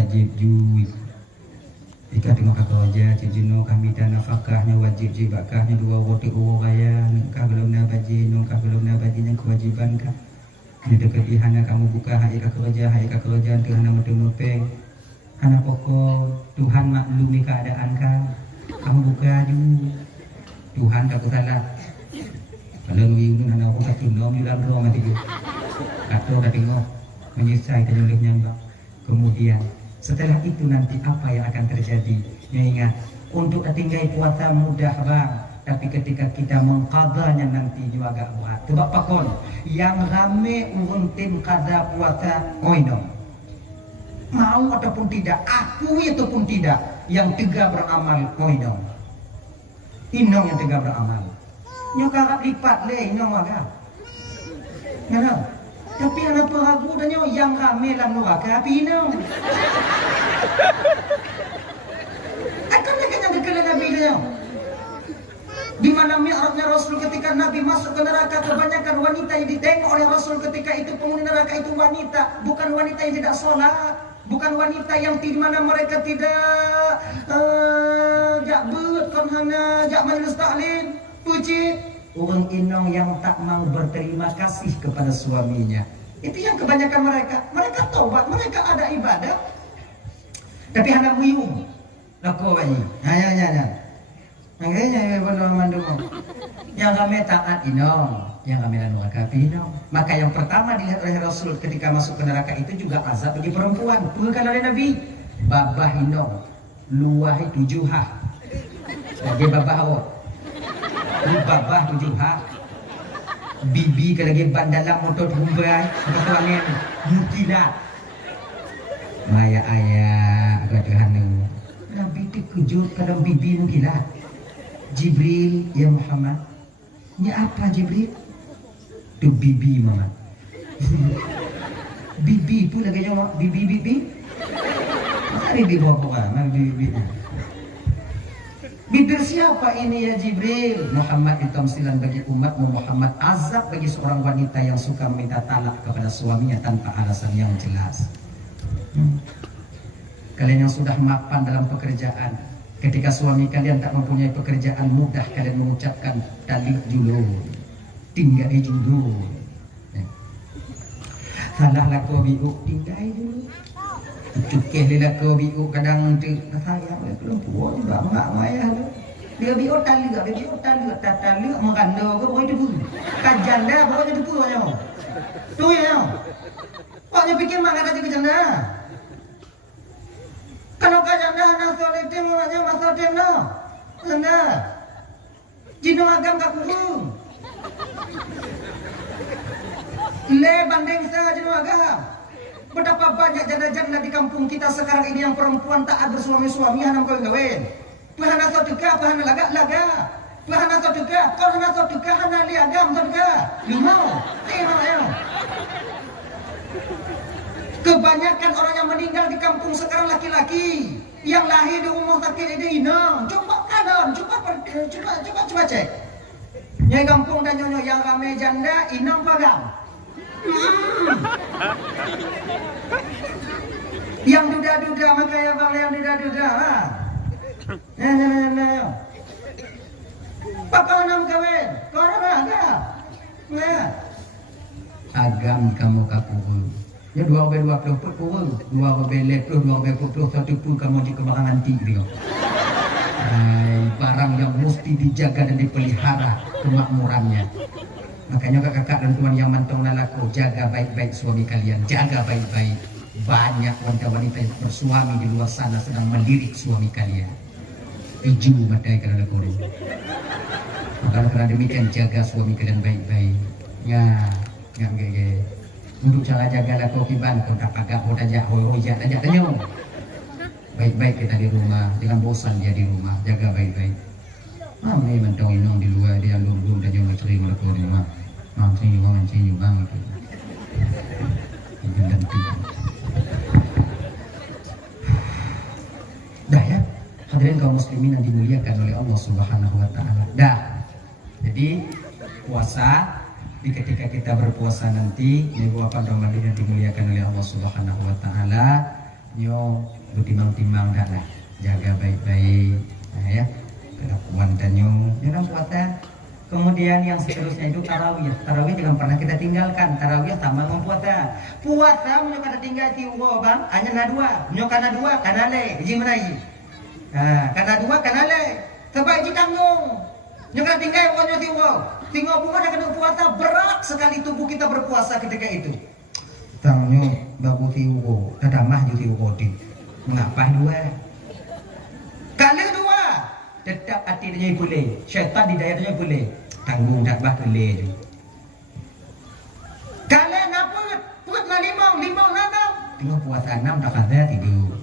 jika tengok kakak wajah cijino kami dan nafkahnya wajib jibakahnya dua roti uwa raya kah belum na baji kah belum na baji yang kewajiban kah di dekat ihana kamu buka hai kakak wajah Tuhan nama temupeng hana pokok Tuhan maklum ni keadaan kah kamu buka ju Tuhan tak salah kalau nunggu hana aku satu nom di dalam rumah mati ju kata dah tengok menyisai terjulihnya bang. Kemudian setelah itu nanti apa yang akan terjadi? Ya ingat, untuk tinggal puasa mudah bang, tapi ketika kita mengqadanya nanti juga agak berat. Sebab pakon yang rame uruntin qada puasa oino. Mau ataupun tidak, akui ataupun tidak, yang tegak beramal oino. Inong yang tegak beramal. Nyokarap lipat le inong agak. Kenapa? Tapi anak peragu tanya yang rame lah neraka api ini. Akan mereka yang dekat Nabi dia. Di mana mi'rajnya Rasul ketika Nabi masuk ke neraka, kebanyakan wanita yang ditengok oleh Rasul ketika itu penghuni neraka itu wanita, bukan wanita yang tidak sholat, bukan wanita yang di mana mereka tidak jak beut kan hana jak majlis taklim, puji. Orang inong yang tak mau berterima kasih kepada suaminya. Itu yang kebanyakan mereka. Mereka taubat, mereka ada ibadah. Tapi hendak muyung. Laku apa ini? Ya. Makanya benar mandumu. Yang kami taat inong, yang kami neraka inong. Maka yang pertama dilihat oleh Rasul ketika masuk ke neraka itu juga azab bagi perempuan. Bukan oleh Nabi. Babah inong, luahi tujuhah. Lagi babah awak. Babah tujuh hak bibi ke lagi bandalam motor humbai atau angin mukilat maya ayah agak terhanu Nabi terkejut kadang bibi mukilat Jibril ya Muhammad ini apa Jibril tu bibi Muhammad bibi itu lagi nyawa bibi mari bibi apa bibi bibir siapa ini ya Jibril? Muhammad itu tamsilan bagi umatmu, Muhammad azab bagi seorang wanita yang suka meminta talak kepada suaminya tanpa alasan yang jelas. Kalian yang sudah mapan dalam pekerjaan, ketika suami kalian tak mempunyai pekerjaan mudah, kalian mengucapkan talik julur, tinggal julur. Salah laku biuk, tinggal dulu. Cukih dia laku biuk kadang nanti sayang belum puas juga mak ayah tu. Dia biuk tali tak tali meranda ke pokoknya tu. Kajan dah pokoknya tu aja. Tu ya. Pokoknya fikir mak kata ke janda. Kalau kajan dah nak solat tem maknanya masa tem no. Janda. Jino agam tak kurung. Le banding saja jino agam. Betapa banyak janda-janda di kampung kita sekarang ini yang perempuan taat bersuami-suami hana kawin-kawin. Pahana sedekah, pahana laga. Pahana sedekah, kau hana sedekah hana li agam sedekah. Limau, ayo. Kebanyakan orang yang meninggal di kampung sekarang laki-laki. Yang lahir di rumah sakit ini inang. Coba kadang, coba cek. Yang kampung dan nyonya yang ramai janda inang pagang. Yang duda-duda makanya bang yang duda-duda lah. Nah. Papa nam kawin, kau orang agam. Nah. Agam kamu kapur. Ya 220 pun, 2 satu pun kamu di kebarangan tinggi. Barang yang mesti dijaga dan dipelihara kemakmurannya. Makanya kakak dan tuan yang mantong lalaku, jaga baik-baik suami kalian, jaga baik-baik. Banyak wanita-wanita yang bersuami di luar sana sedang melirik suami kalian. Iju matai karena korang. Maka karena demikian jaga suami kalian baik-baik. Ya, nggak gege. Untuk cara jaga laku kiban, kau tak pagak, kau tajak, hoi-hoi, tajak tanya. Baik-baik kita di rumah, jangan bosan dia di rumah, jaga baik-baik. Mami mentong inong di luar dia belum dah jangan sering laku di rumah. Mancing bang itu. Ini ganti. Dah ya, hadirin kaum muslimin yang dimuliakan oleh Allah Subhanahu wa taala. Dah. Jadi puasa di ketika kita berpuasa nanti minggu apa Ramadan yang dimuliakan oleh Allah Subhanahu wa taala, nyo bertimbang-timbang dah lah. Jaga baik-baik. Nah, ya. Kelakuan dan nyo dalam puasa. Kemudian yang seterusnya itu tarawih. Tarawih jangan pernah kita tinggalkan. Tarawih sama dengan puasa. Puasa menyo kada tinggal ti ugo bang, hanya na dua. Menyo kana dua kanale, iji menai. Kana dua kanale. Sebab iji tanggung. Menyo kada tinggal ugo ti ugo. Tinggal bunga dah kena puasa, berat sekali tubuh kita berpuasa ketika itu. Tangnyo babu ti ugo, tadamah ju ti ugo ti. Mengapa dua? Kali kedua tetap hati dia boleh, syaitan di daerahnya boleh, tanggung tak bah boleh je. Kalian apa? Put lah limau nanam. Tengok puasa 6 tak ada tidur.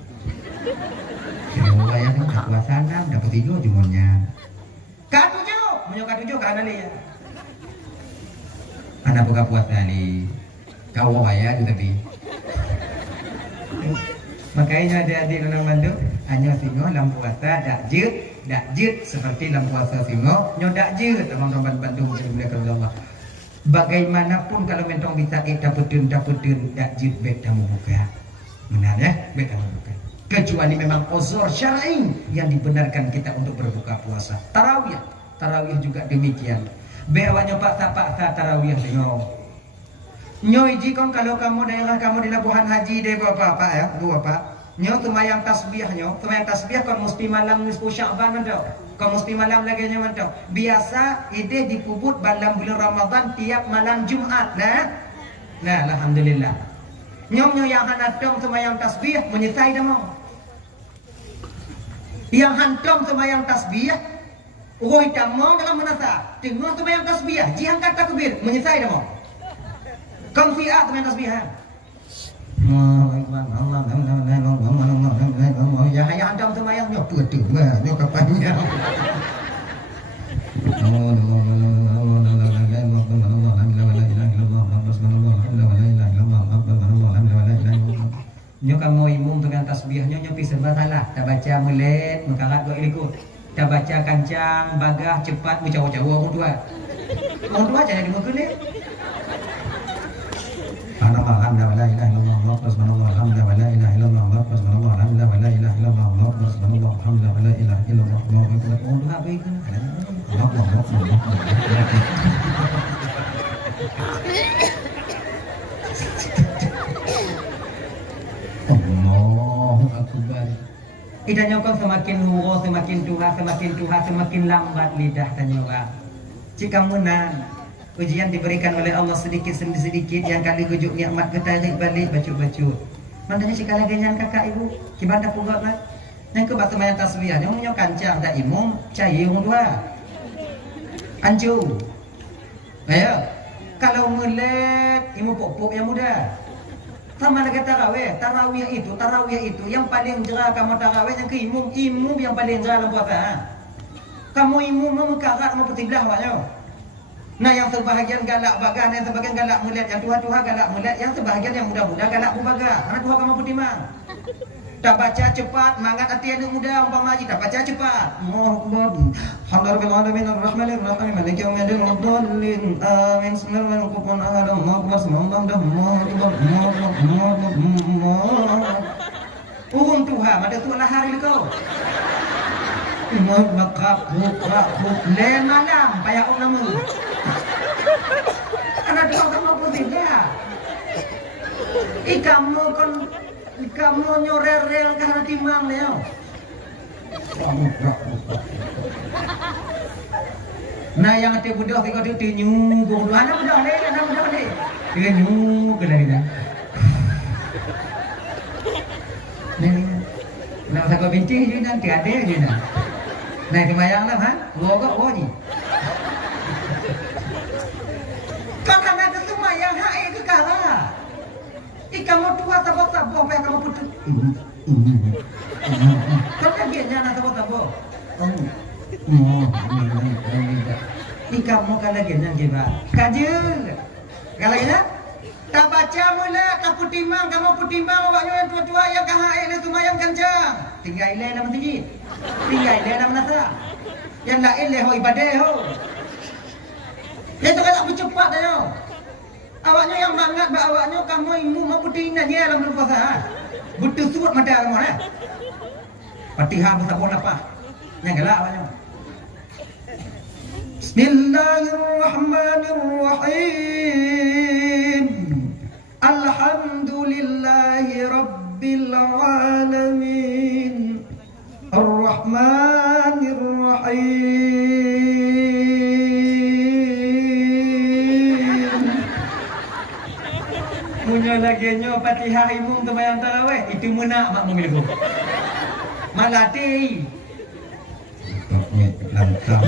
Kalau ayah tengok tak puasa 6 dapat tidur jumonnya. Katujuh, menyok katujuh kan ali ya. Anak buka puasa ali. Kau ayah tu tapi. Makanya adik-adik nang mandu hanya singo dalam puasa dak jut seperti dalam puasa singo nyo dak jut teman-teman Bandung dimuliakan Allah. Bagaimanapun kalau mentong bisa kita putun dak jut bet tamu buka. Benar ya? Bet tamu buka. Kecuali memang uzur syar'i yang dibenarkan kita untuk berbuka puasa. Tarawih juga demikian. Be awaknya paksa tarawih singo. Nyo iji kon kalau kamu daerah kamu di Labuhan Haji deh bapak ya, bapak. Nyo tumayang tasbih kon mesti malam nisfu Sya'ban mantau. Kon mesti malam lagi nyo mantau. Biasa ide dikubut dalam bulan Ramadan tiap malam Jumat nah alhamdulillah. Nyo yang hanatong tumayang tasbih menyesai dah mau. Yang hantom tumayang tasbih Ugoy tamong dalam menasa. Tengok tumayang tasbih, jihan kata takbir menyesai dah mau. Kau fi'at dengan tasbihan. Ya hanya anda semayang nyok betul nyok kapannya. Nyok kamu imum dengan tasbihnya nyok bisa salah. Tak baca mulet mengkarat dua ikut. Tak baca kancang bagah cepat bercawa-cawa orang tua. Orang tua jangan dimukul. Alhamdulillah wa la ilaha illallah subhanallah alhamdulillah wa la ilaha illallah subhanallah alhamdulillah wa la ilaha illallah subhanallah alhamdulillah wa la ilaha illallah Allahu akbar. Oh doa baik kan? Allahu akbar. Idanya kau semakin huru, semakin tuha, semakin lambat lidah tanya. Jika menang ujian diberikan oleh Allah sedikit yang kali gujuk nikmat ketarik balik baju. Mandanya si kala genyan kakak ibu, kibanda pugot lah. Yang ke bahasa mayang tasbih, yang punya kancang tak imum, cahaya orang dua. Anju. Ayo. Kalau melet, imu pop-pop yang muda. Sama dengan tarawih itu yang paling jerah kamu tarawih yang ke imum yang paling jerah dalam puasa. Kamu imum mengkarat mau putih belah awaknya. Nah yang sebahagian galak bagah, yang sebahagian galak mulia, yang tuha-tuha galak mulia, yang sebahagian yang muda-muda galak bubaga. Karena tuha kamu putimang. Tak baca cepat, mangat hati anak muda umpama haji, tak baca cepat. Allahu Akbar. Alhamdulillahirabbil alamin arrahmanir rahim maliki yaumiddin wad-dallin. Amin. Bismillahirrahmanirrahim. Allahu Akbar. Urung tuha, mada tu lah hari kau. Makap le malam payah orang nama. Karena dia kamu putih dia. Kamu nyorel karena timang dia. Nah yang ada budak tengok dia nyuguh dulu. Anak budak ni. Dia nyuguh lagi dah. Ni. Nak takut bincang je nanti ada je nak. Nah sembahyang lah ha. Gua ni. Kau kan ada sembahyang hak ke kala. Kamu tua tabok apa kamu putus. Kau kan dia nak tabok. Kamu kan lagi nak giba. Kajil. Kalau ina tak baca mula tak putimang kamu putimang awaknya yang tua-tua yang kahai ni sembahyang kencang. Tinggal ilai nama tinggi. Tinggal ilai nama nasa. Yang lain leh ho ibadah ho. Yang tu kalau cepat dah yo. Awaknya yang mangat ba awaknya kamu ilmu mau putih nanya dalam bulan puasa. Betul surat mata kamu nah. Fatihah bersabun apa? Yang gelak awaknya. Bismillahirrahmanirrahim. Alhamdulillahi rabbil alamin. Ar-Rahmanir-Rahim. Punya lagi nyo Fatihah imum sembahyang tarawih itu menak mak memilih. Malati. Lantang.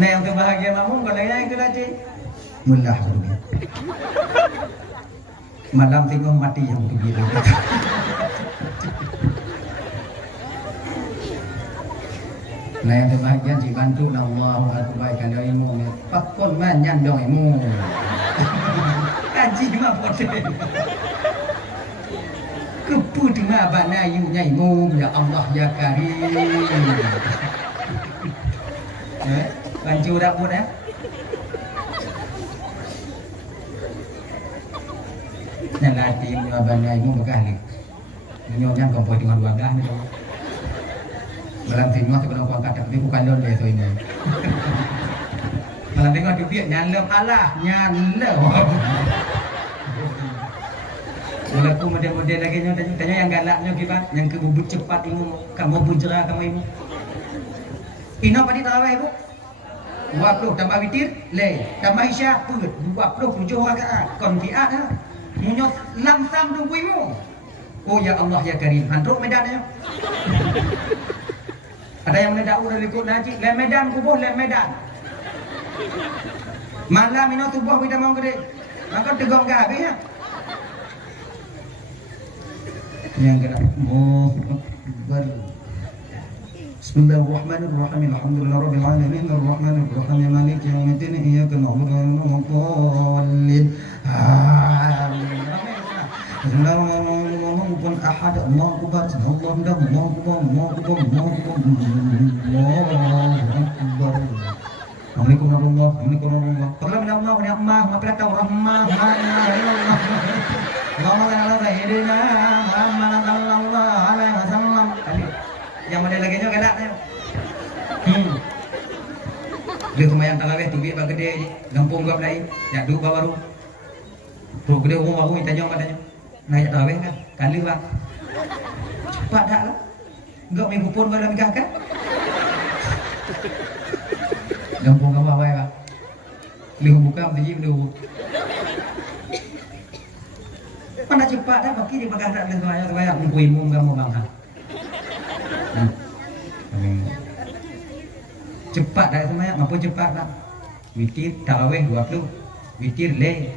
Nah yang terbahagia makmum kalau yang itu tadi mulah dulu. Malam tengok mati yang begitu. Nah yang terbahagia dibantu Allahu Akbar kalau ilmu pakon manyan dong ilmu. Kaji mah boleh. Kepu dengar bana yunya ilmu ya Allah ya Karim. Bancu dapur ya. Yang lagi bana ilmu berkali. Menyokan kompoi dengan 12 ni tu. Malam tengok sebelum kau angkat tapi bukan lon dia so ini. Malam tengok dia nyalem Allah nyalem. Walaupun model-model lagi tanya yang galaknya kibat yang kebubut cepat ilmu kamu bujra kamu ilmu. Ino pada tarawih ibu. 20 tambah witir le tambah isya put 27 rakaat kon fiat ha. Munyo langsam tunggu ilmu. Oh ya Allah ya Karim hantuk medannya. Ada yang mendadak dari ikut najib le medan kubuh le medan. Malam ino tubuh kita mau gede. Maka tegong ke habis ya. Yang gerak Akbar. Bismillahirrahmanirrahim. Alhamdulillahirabbil alamin arrahmanir rahim maliki yaumiddin iyyaka na'budu wa iyyaka nasta'in. Bismillahirrahmanirrahim. Ahad Allahu akbar. Allahu akbar. Assalamualaikum warahmatullahi wabarakatuh. Qul Allah wa ni'mah ma kata rahmah ma ilallah. Allahumma sayyidina Muhammad sallallahu alaihi wasallam. Yang model lagi nyo galak nyo. Dia sembahyang tarawih tubik bak gede je. Gampung gua lain. Jak duk baru. Pro gede rumah baru tanya padanya. Naik tarawih kan? Kali bang. Cepat dak lah. Enggak minggu pun baru nikah kan? Gampung gua bawa bang. Lihu buka biji lihu. Mana cepat dah bagi di bagah dak sembahyang minggu imum kamu bang ha. Cepat dah semuanya, mampu cepat lah. Witir tarawih 20, witir le,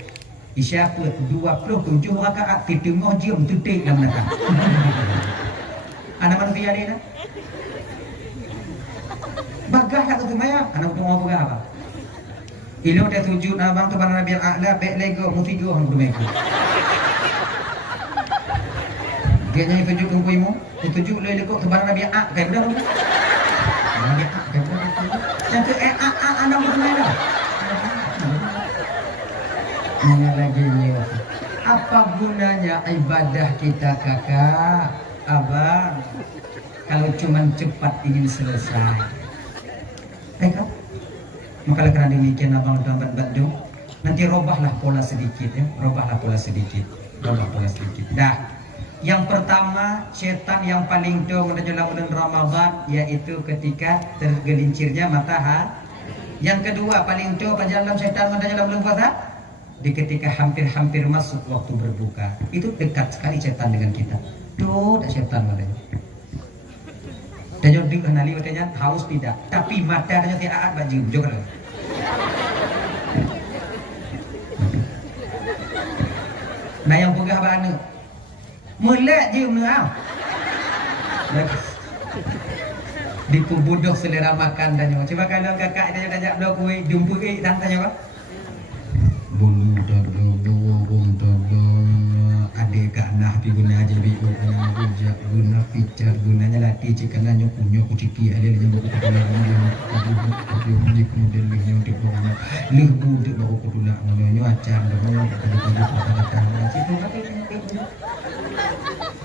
isya pun 27 rakaat, ditengah jam tutik dalam nakal. Anak manusia ni lah. Bagah tak semuanya, anak tengah bagah apa? Ilo dah sujud abang tu pada Nabi Al-A'la, baik lego, musigo hang bermego. Dia nyanyi sujud tunggu imu, sujud le lekok tu pada Nabi Al-A'la, kayak benar tu. Nabi Al-A'la, kayak benar. Yang ke anak bermain. Ini lagi ni. Apa gunanya ibadah kita kakak, abang? Kalau cuma cepat ingin selesai. Kan? Maka kerana demikian abang dapat bantu. Nanti robahlah pola sedikit ya, robahlah pola sedikit, robah pola sedikit. Dah. Yang pertama, setan yang paling do menjelang bulan Ramadan yaitu ketika tergelincirnya matahari. Yang kedua, paling do penjalan setan menjelang bulan puasa di ketika hampir-hampir masuk waktu berbuka. Itu dekat sekali setan dengan kita. Tuh, ada setan katanya. Dan yang dikenali katanya haus tidak, tapi matanya tidak ada baju juga. Nah yang pegah bana melek je menang dipubudoh selera makan dan nyawa. Coba kalau kakak dia ajak blok kuih jumpa dan tanya apa? Bulu adik kanah pi guna aja bi guna picar gunanya latih cikana nyoku ciki ada yang bawa kepala ini kemudian yang untuk bawa lebu untuk bawa kepala nyonya acan bawa kepala situ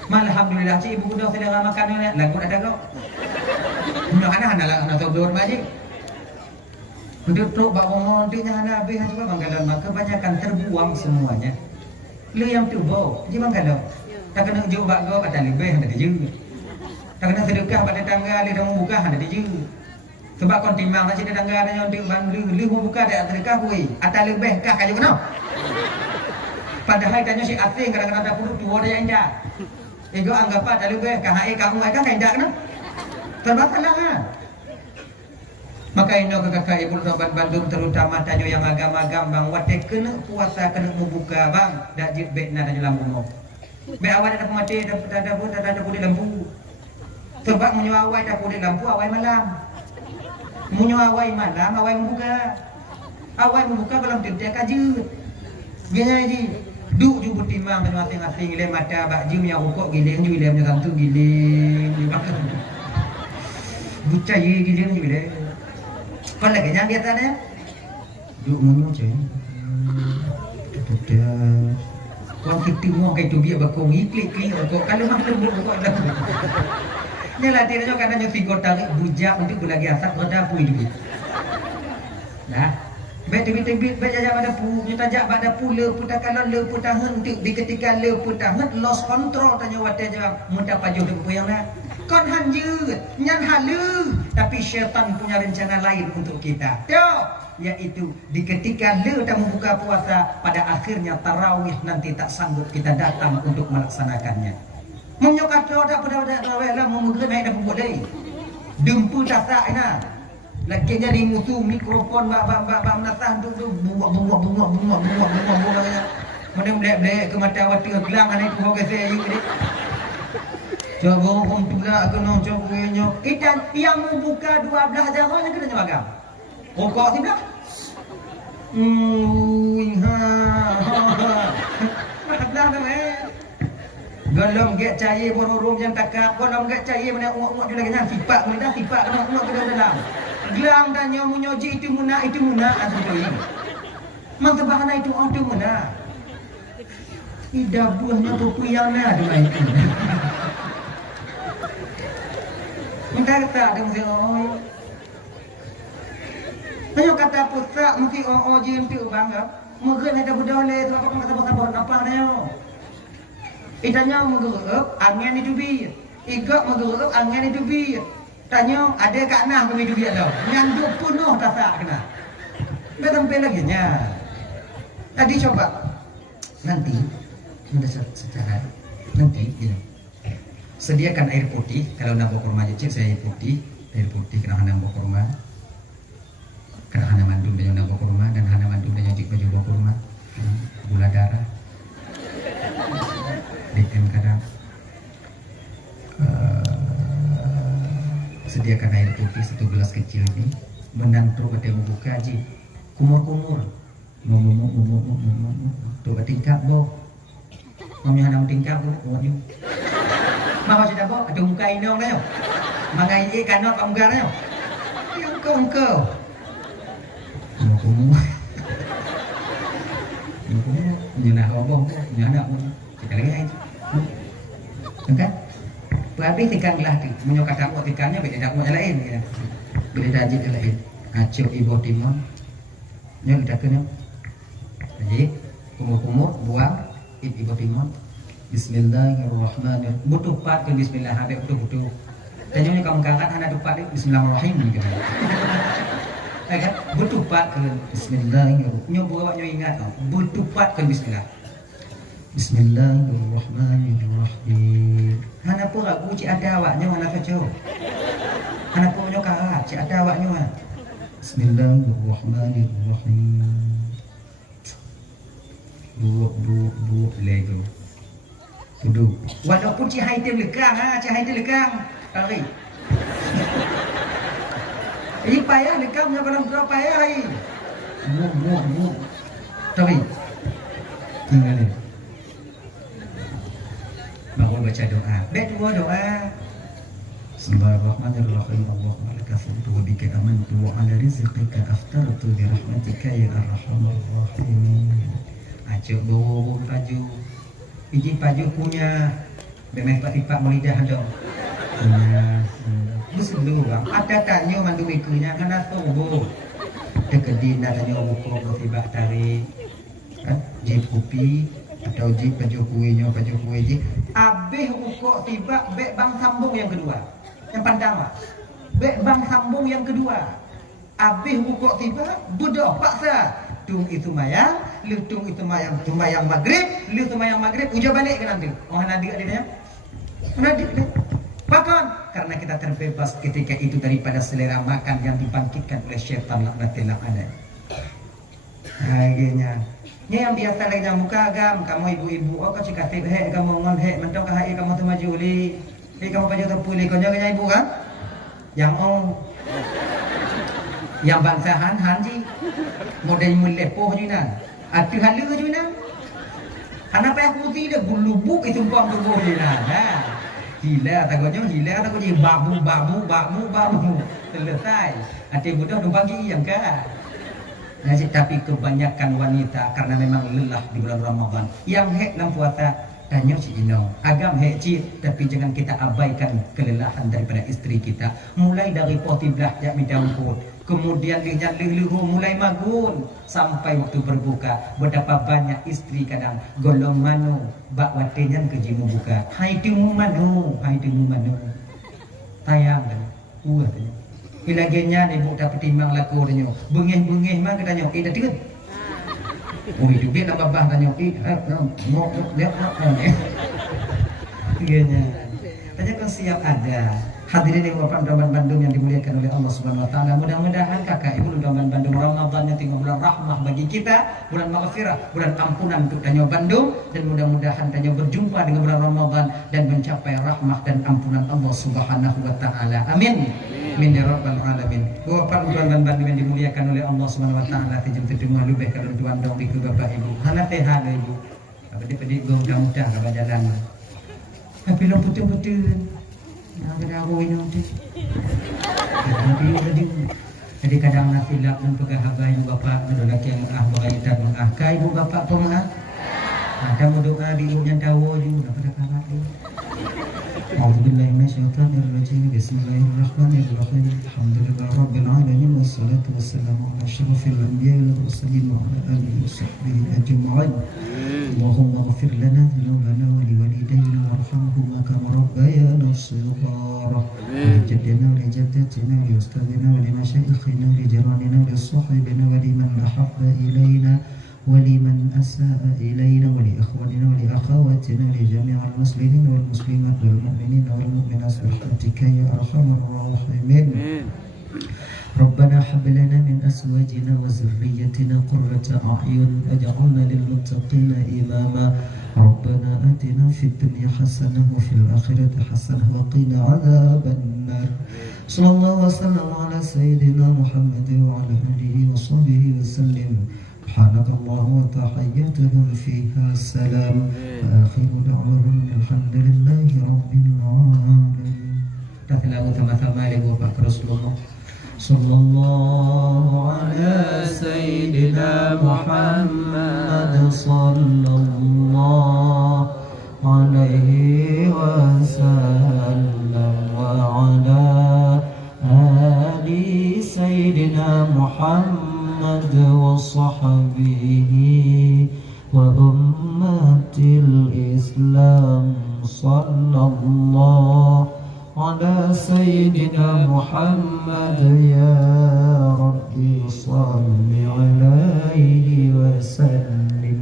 alhamdulillah si ibu udah selera makannya lagu ada kau nyonya anak tahu belum aja untuk truk bawa montinya anak habis coba banggalan maka kebanyakan terbuang semuanya. Lu yang tu bau, jangan kalau tak kena jauh bak kau kata lebih ada je. Tak kena sedekah pada tangga li dah buka ada je. Sebab kon timbang tak ada tangga ada yang tu bang li buka ada sedekah kuih. Ada lebih kah kayu kenapa? Padahal tanya si asing kadang-kadang tak perlu tua dia indah. Ego anggap ada lebih kah hai kamu ai kah indah kenapa? Terbasalah kan? Maka ini kakak ibu sobat Bandung terutama tanyo yang agam-agam bang wate kena puasa kena membuka bang dak jit bekna dan dalam umur. Be awal ada mati ada pun lampu. Sebab munyo awal dak pun lampu awal malam. Munyo awal malam awal membuka. Awal membuka belum tidak kajut. Gini ji duk ju butimang dan masing-masing le mata bak jim yang rokok giling ju giling santu giling. Bucai giling ju giling. Kon lagi yang biasanya duk munyo je budak kon kita mau kayak tu biar bakong klik kok kalau mak lembut kok ada ni lah dia kan hanya figur tarik bujak untuk lagi asap roda pui dulu nah bet baca pada pu kita tajak pada pula putar kalau le putar hentik di ketika le putar hent lost control tanya wate jawab mudah pajuh de puyang dah kon hanjut nyan halu tapi syaitan punya rencana lain untuk kita yaitu di ketika le dah membuka puasa pada akhirnya tarawih nanti tak sanggup kita datang untuk melaksanakannya menyokat dak pada tarawih lah memugre naik dah buat deui dempu tak ina lagi jadi musuh mikrofon bak menatah tu buak mana blek ke mata wati gelang ani tu ke saya ni coba orang pula kena coba kita yang membuka 12 jarahnya kena jaga. Rokok sini dah. Dah dah golong get cair borom yang takak golong get cair mana uak dia lagi sifat mana dah sifat kena uak ke dalam. Gelang dan nyoji itu muna asal mang bahana itu muna. Ida buahnya pupuyangnya ada main. Minta kata ada mesti Ayo kata putra mesti je untuk bangga. Mungkin ada budole sebab apa kata sabar apa dia. Itanya menggerup angin itu bi. Igak menggerup angin itu bi. Tanya ada kat nah kami itu bi dah. Nyanduk penuh tasak kena. Bertempe lagi nya. Tadi coba nanti sudah secara nanti ya. Sediakan air putih kalau nak bawa kurma cicit saya air putih kena hana bawa kurma kena hana mandum dan nak bawa kurma dan hana mandum dan cicit baju bawa kurma gula darah bikin kadang sediakan air putih 1 gelas kecil ini menantu ketemu buka aja kumur tu tingkap bo mamnya hana tingkap bo Mama sudah bawa ada muka inong dah yo. Mangai ye kanot pamgar dah yo. Engkau. Mau nyana obong nyana sekali lagi. Enggak? Berarti tikan belah tu. Menyo kata mau tikannya beda dak mau lain ya. Beda dajit lain. Acil ibu timon. Nyo kita kena. Jadi kumur buang ibu timon. Bismillahirrahmanirrahim. Butuh pat ke bismillah habis butuh. Tanya ni kamu karat hana tupat ni bismillahirrahmanirrahim gitu. Kan? Butuh pat ke bismillahirrahmanirrahim. Nyo bawa nyo ingat butuh pat ke bismillah. Bismillahirrahmanirrahim. Hana pun aku cik ada awaknya mana kacau. Hana pun nyo karat cik ada awaknya. Bismillahirrahmanirrahim. Bu lego. Duduk. Walaupun cik hai dia lekang cik hai dia lekang. Tarik. Ini payah lekang punya barang berapa payah hai. Bu. Tarik. Tinggal ni. Baru baca doa. Baik dua doa. Bismillahirrahmanirrahim. Allahumma laka aslamtu wa bika amantu wa ala rizqika aftartu bi rahmatika ya arhamar rahimin. Acuk bawa baju. Iji baju punya. Memang pak-pak melidah dong. Punya. Berselu bang. Ada tanya mandu ikunya kena tobo. Dekedin ada tanya buku bertibak tarik. Jip kopi atau jip baju kue jip. Abih ukok tiba bek bang sambung yang kedua. Yang pertama. Bek bang sambung yang kedua. Abih ukok tiba budoh paksa. Tung itu mayang, lutung itu mayang, tumayang maghrib, lu tumayang maghrib, ujar balik ke nanti. Oh nanti adanya, nanti deh. Bahkan karena kita terbebas ketika itu daripada selera makan yang dibangkitkan oleh syaitan laknatillah ada. Akhirnya, ni yang biasa lagi yang muka agam, kamu ibu-ibu, oh kau cikatif he, kamu ngon he, mentong kahai kamu tu maju li, kamu baju terpulih, kau jangan ibu kan? Yang yang bangsahan hanji. Model melepoh juga, atu halu juga. Anak payah putih dia gulubuk itu pom tubuh juga. Hila takutnya babu. Selesai. Ati budak numpang yang kah. Tapi kebanyakan wanita karena memang lelah di bulan Ramadan. Yang hek dalam puasa tanya si Ino. Agam hek cik, tapi jangan kita abaikan kelelahan daripada istri kita. Mulai dari potiblah jak midampur. Kemudian dia leluhu mulai magun sampai waktu berbuka. Betapa banyak istri kadang golong manu bak watenya kejimu buka. Hai timu manu. Tayang kan. Katanya. Ilagenya ibu dapat timbang laku tanya. Bengih mah katanya. Dah tiga. Oh itu dia nak babah tanya. Mau dia Tiganya. Tanya kan siap ada. Hadirin yang Bapak Undangan Bandung yang dimuliakan oleh Allah Subhanahu Wa Taala. Mudah-mudahan kakak ibu Undangan Bandung Ramadan yang tinggal bulan rahmah bagi kita, bulan maghfirah, bulan ampunan untuk Tanyo Bandung, dan mudah-mudahan Tanyo berjumpa dengan bulan Ramadan dan mencapai rahmah dan ampunan Allah Subhanahu Wa Taala. Amin. Amin ya rabbal alamin. Bapak Undangan Bandung yang dimuliakan oleh Allah Subhanahu Wa Taala, tijem terima lebih kalau tuan dong ibu bapak ibu. Hana teh ada ibu. Pedi gong mudah ke jalan. Tapi lo putih-putih. Ada aku ini nanti. Jadi kadang nafilak dan pegah ibu bapak lelaki yang berkaitan kai ibu bapak pemaaf. Ada doa di ibunya tahu juga pada karat ini. A'udzubillahi minasyaitonirrajim. Bismillahirrahmanirrahim. Alhamdulillahirabbil alamin wassalatu wassalamu ala asyrafil anbiya'i wal mursalin wa ala alihi washabbihi ajma'in. Allahumma ighfir lana dhunubana wa liwalidayna warhamhuma kama rabbayana shighara. Lijaddina wa lijaddatina wa liustadina wa limashayikhina wa lijiranina wa lisahibina wa liman ahabba ilayna ولمن أساء إلينا ولإخواننا ولأخواتنا لجميع المسلمين والمسلمات والمؤمنين والمؤمنات برحمتك يا أرحم الراحمين. ربنا هب لنا من أزواجنا وذريتنا قرة أعين واجعلنا للمتقين إماما. ربنا آتنا في الدنيا حسنة وفي الآخرة حسنة وقنا عذاب النار. صلى الله وسلم على سيدنا محمد وعلى آله وصحبه وسلم. سبحانك اللهم وتحياتهم فيها السلام وآخر دعواهم الحمد لله رب العالمين. Kita lagu sama-sama lagu Pak Rasulullah sallallahu ala sayyidina Muhammad sallallahu alaihi wasallam wa ala ali sayyidina Muhammad wa sahbihi وأمة الإسلام صلى الله على سيدنا محمد يا ربي صل عليه وسلم.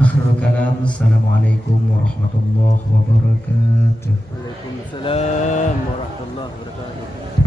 آخر الكلام السلام عليكم ورحمة الله وبركاته. Waalaikumsalam warahmatullahi wabarakatuh.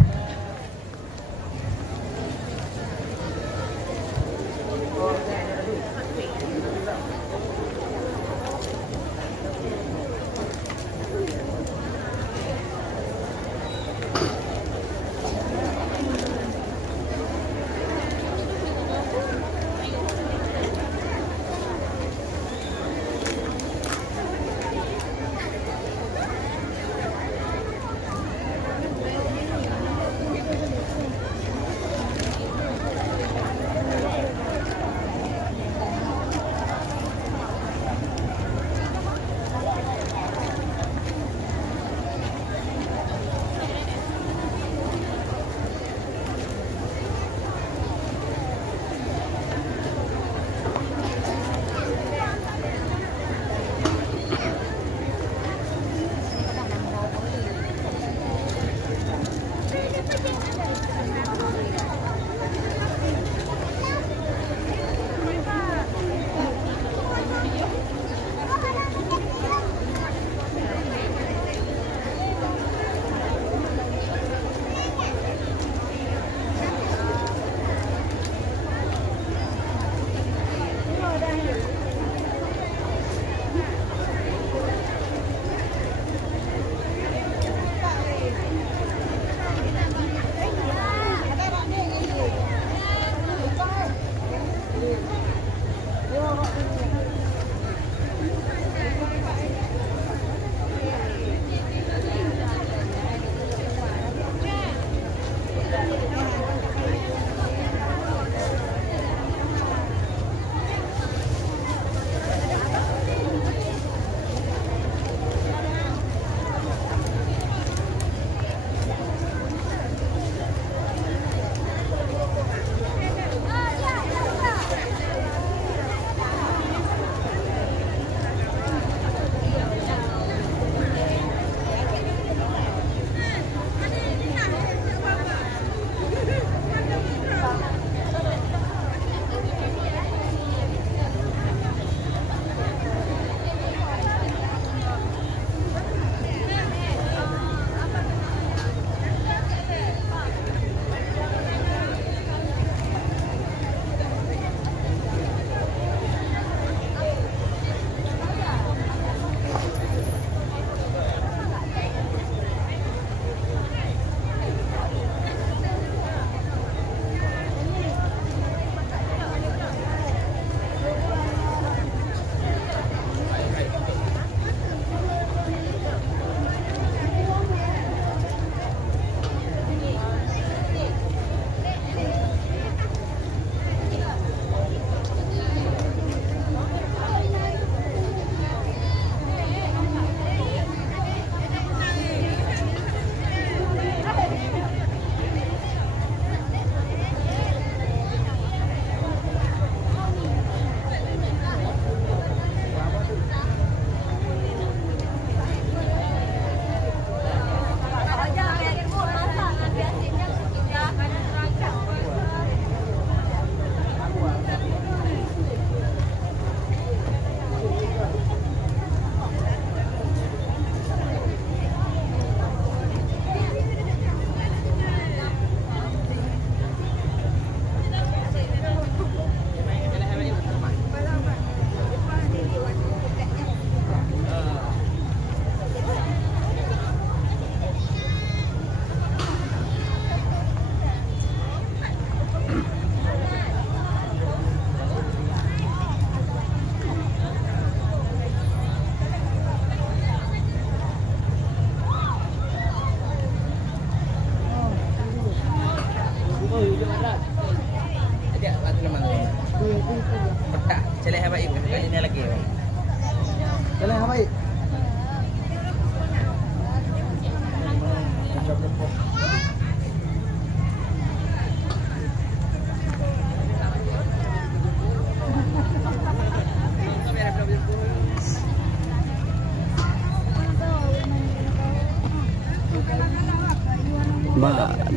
Jalan yang baik.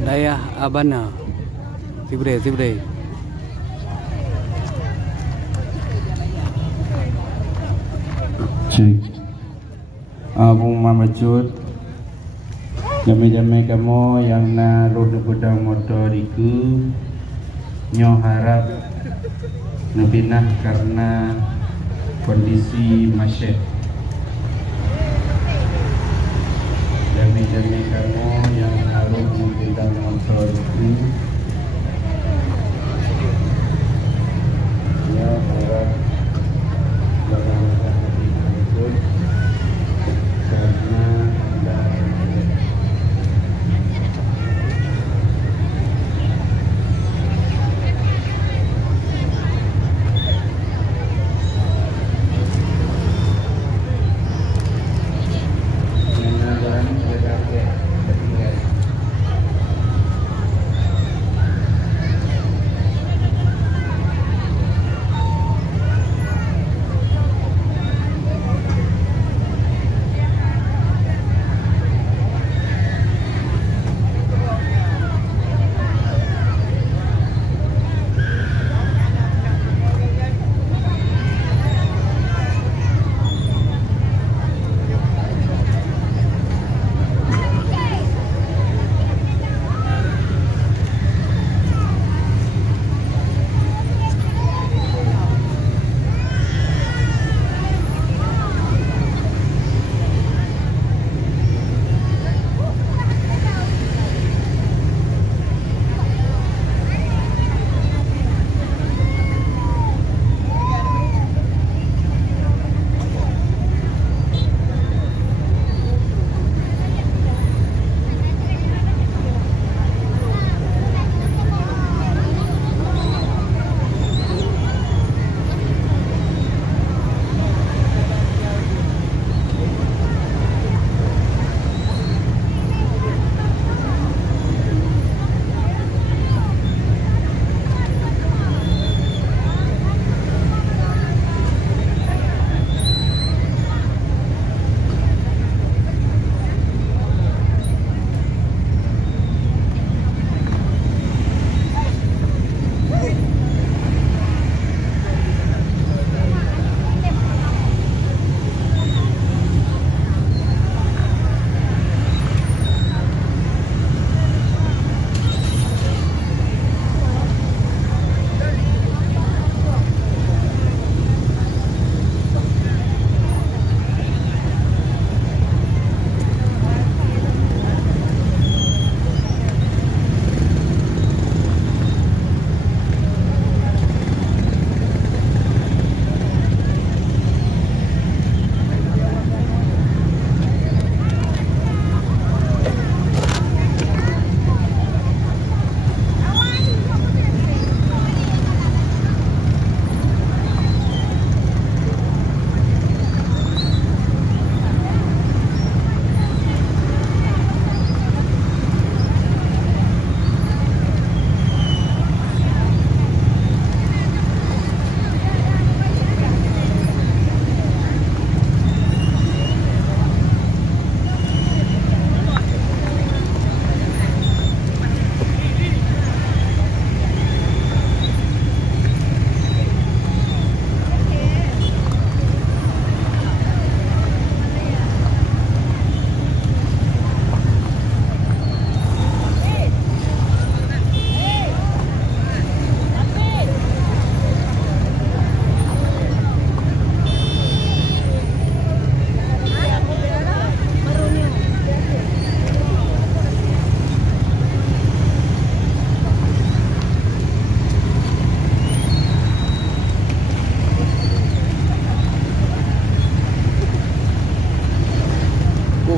Dayah Abana. Sibre. Cik Abu Mamajud, jame-jame kamu yang naruh di pedang motor itu nyo harap nebinah karena kondisi masyarakat. Jame-jame kamu yang naruh di pedang motor itu nyo harap karena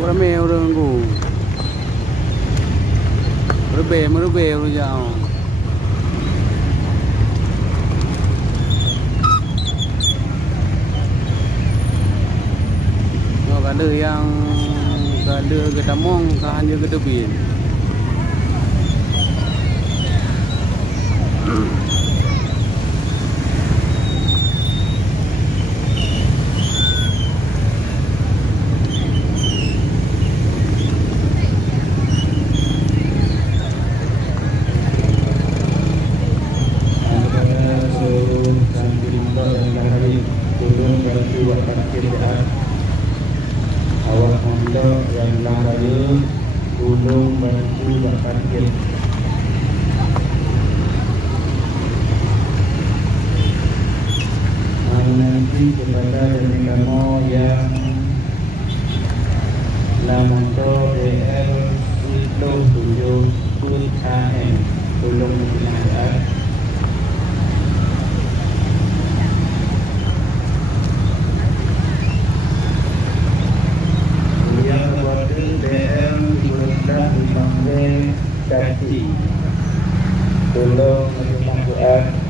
rame orang ku. Merube orang jauh. Ada yang ada gedamong, hanya gedebin. F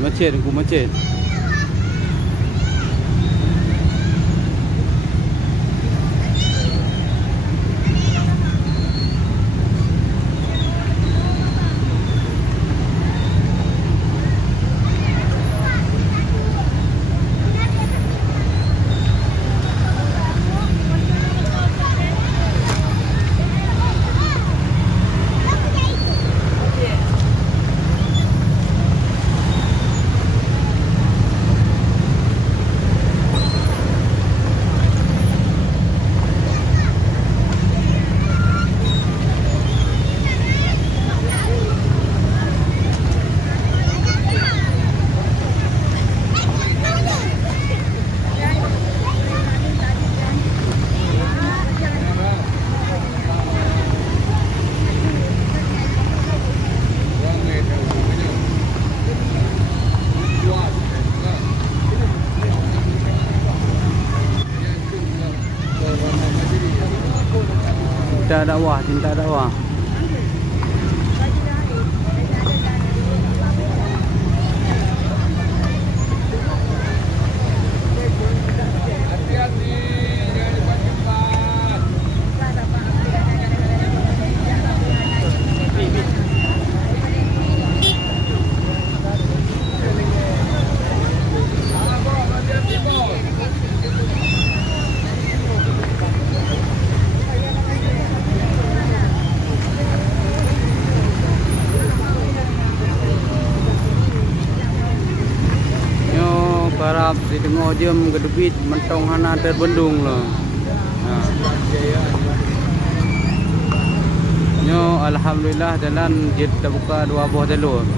Macet, aku macet. Cinta dakwah. Harap di tengah jam kedebit mentong hana terbendung lah. Nyo alhamdulillah jalan jet buka 2 buah jalur.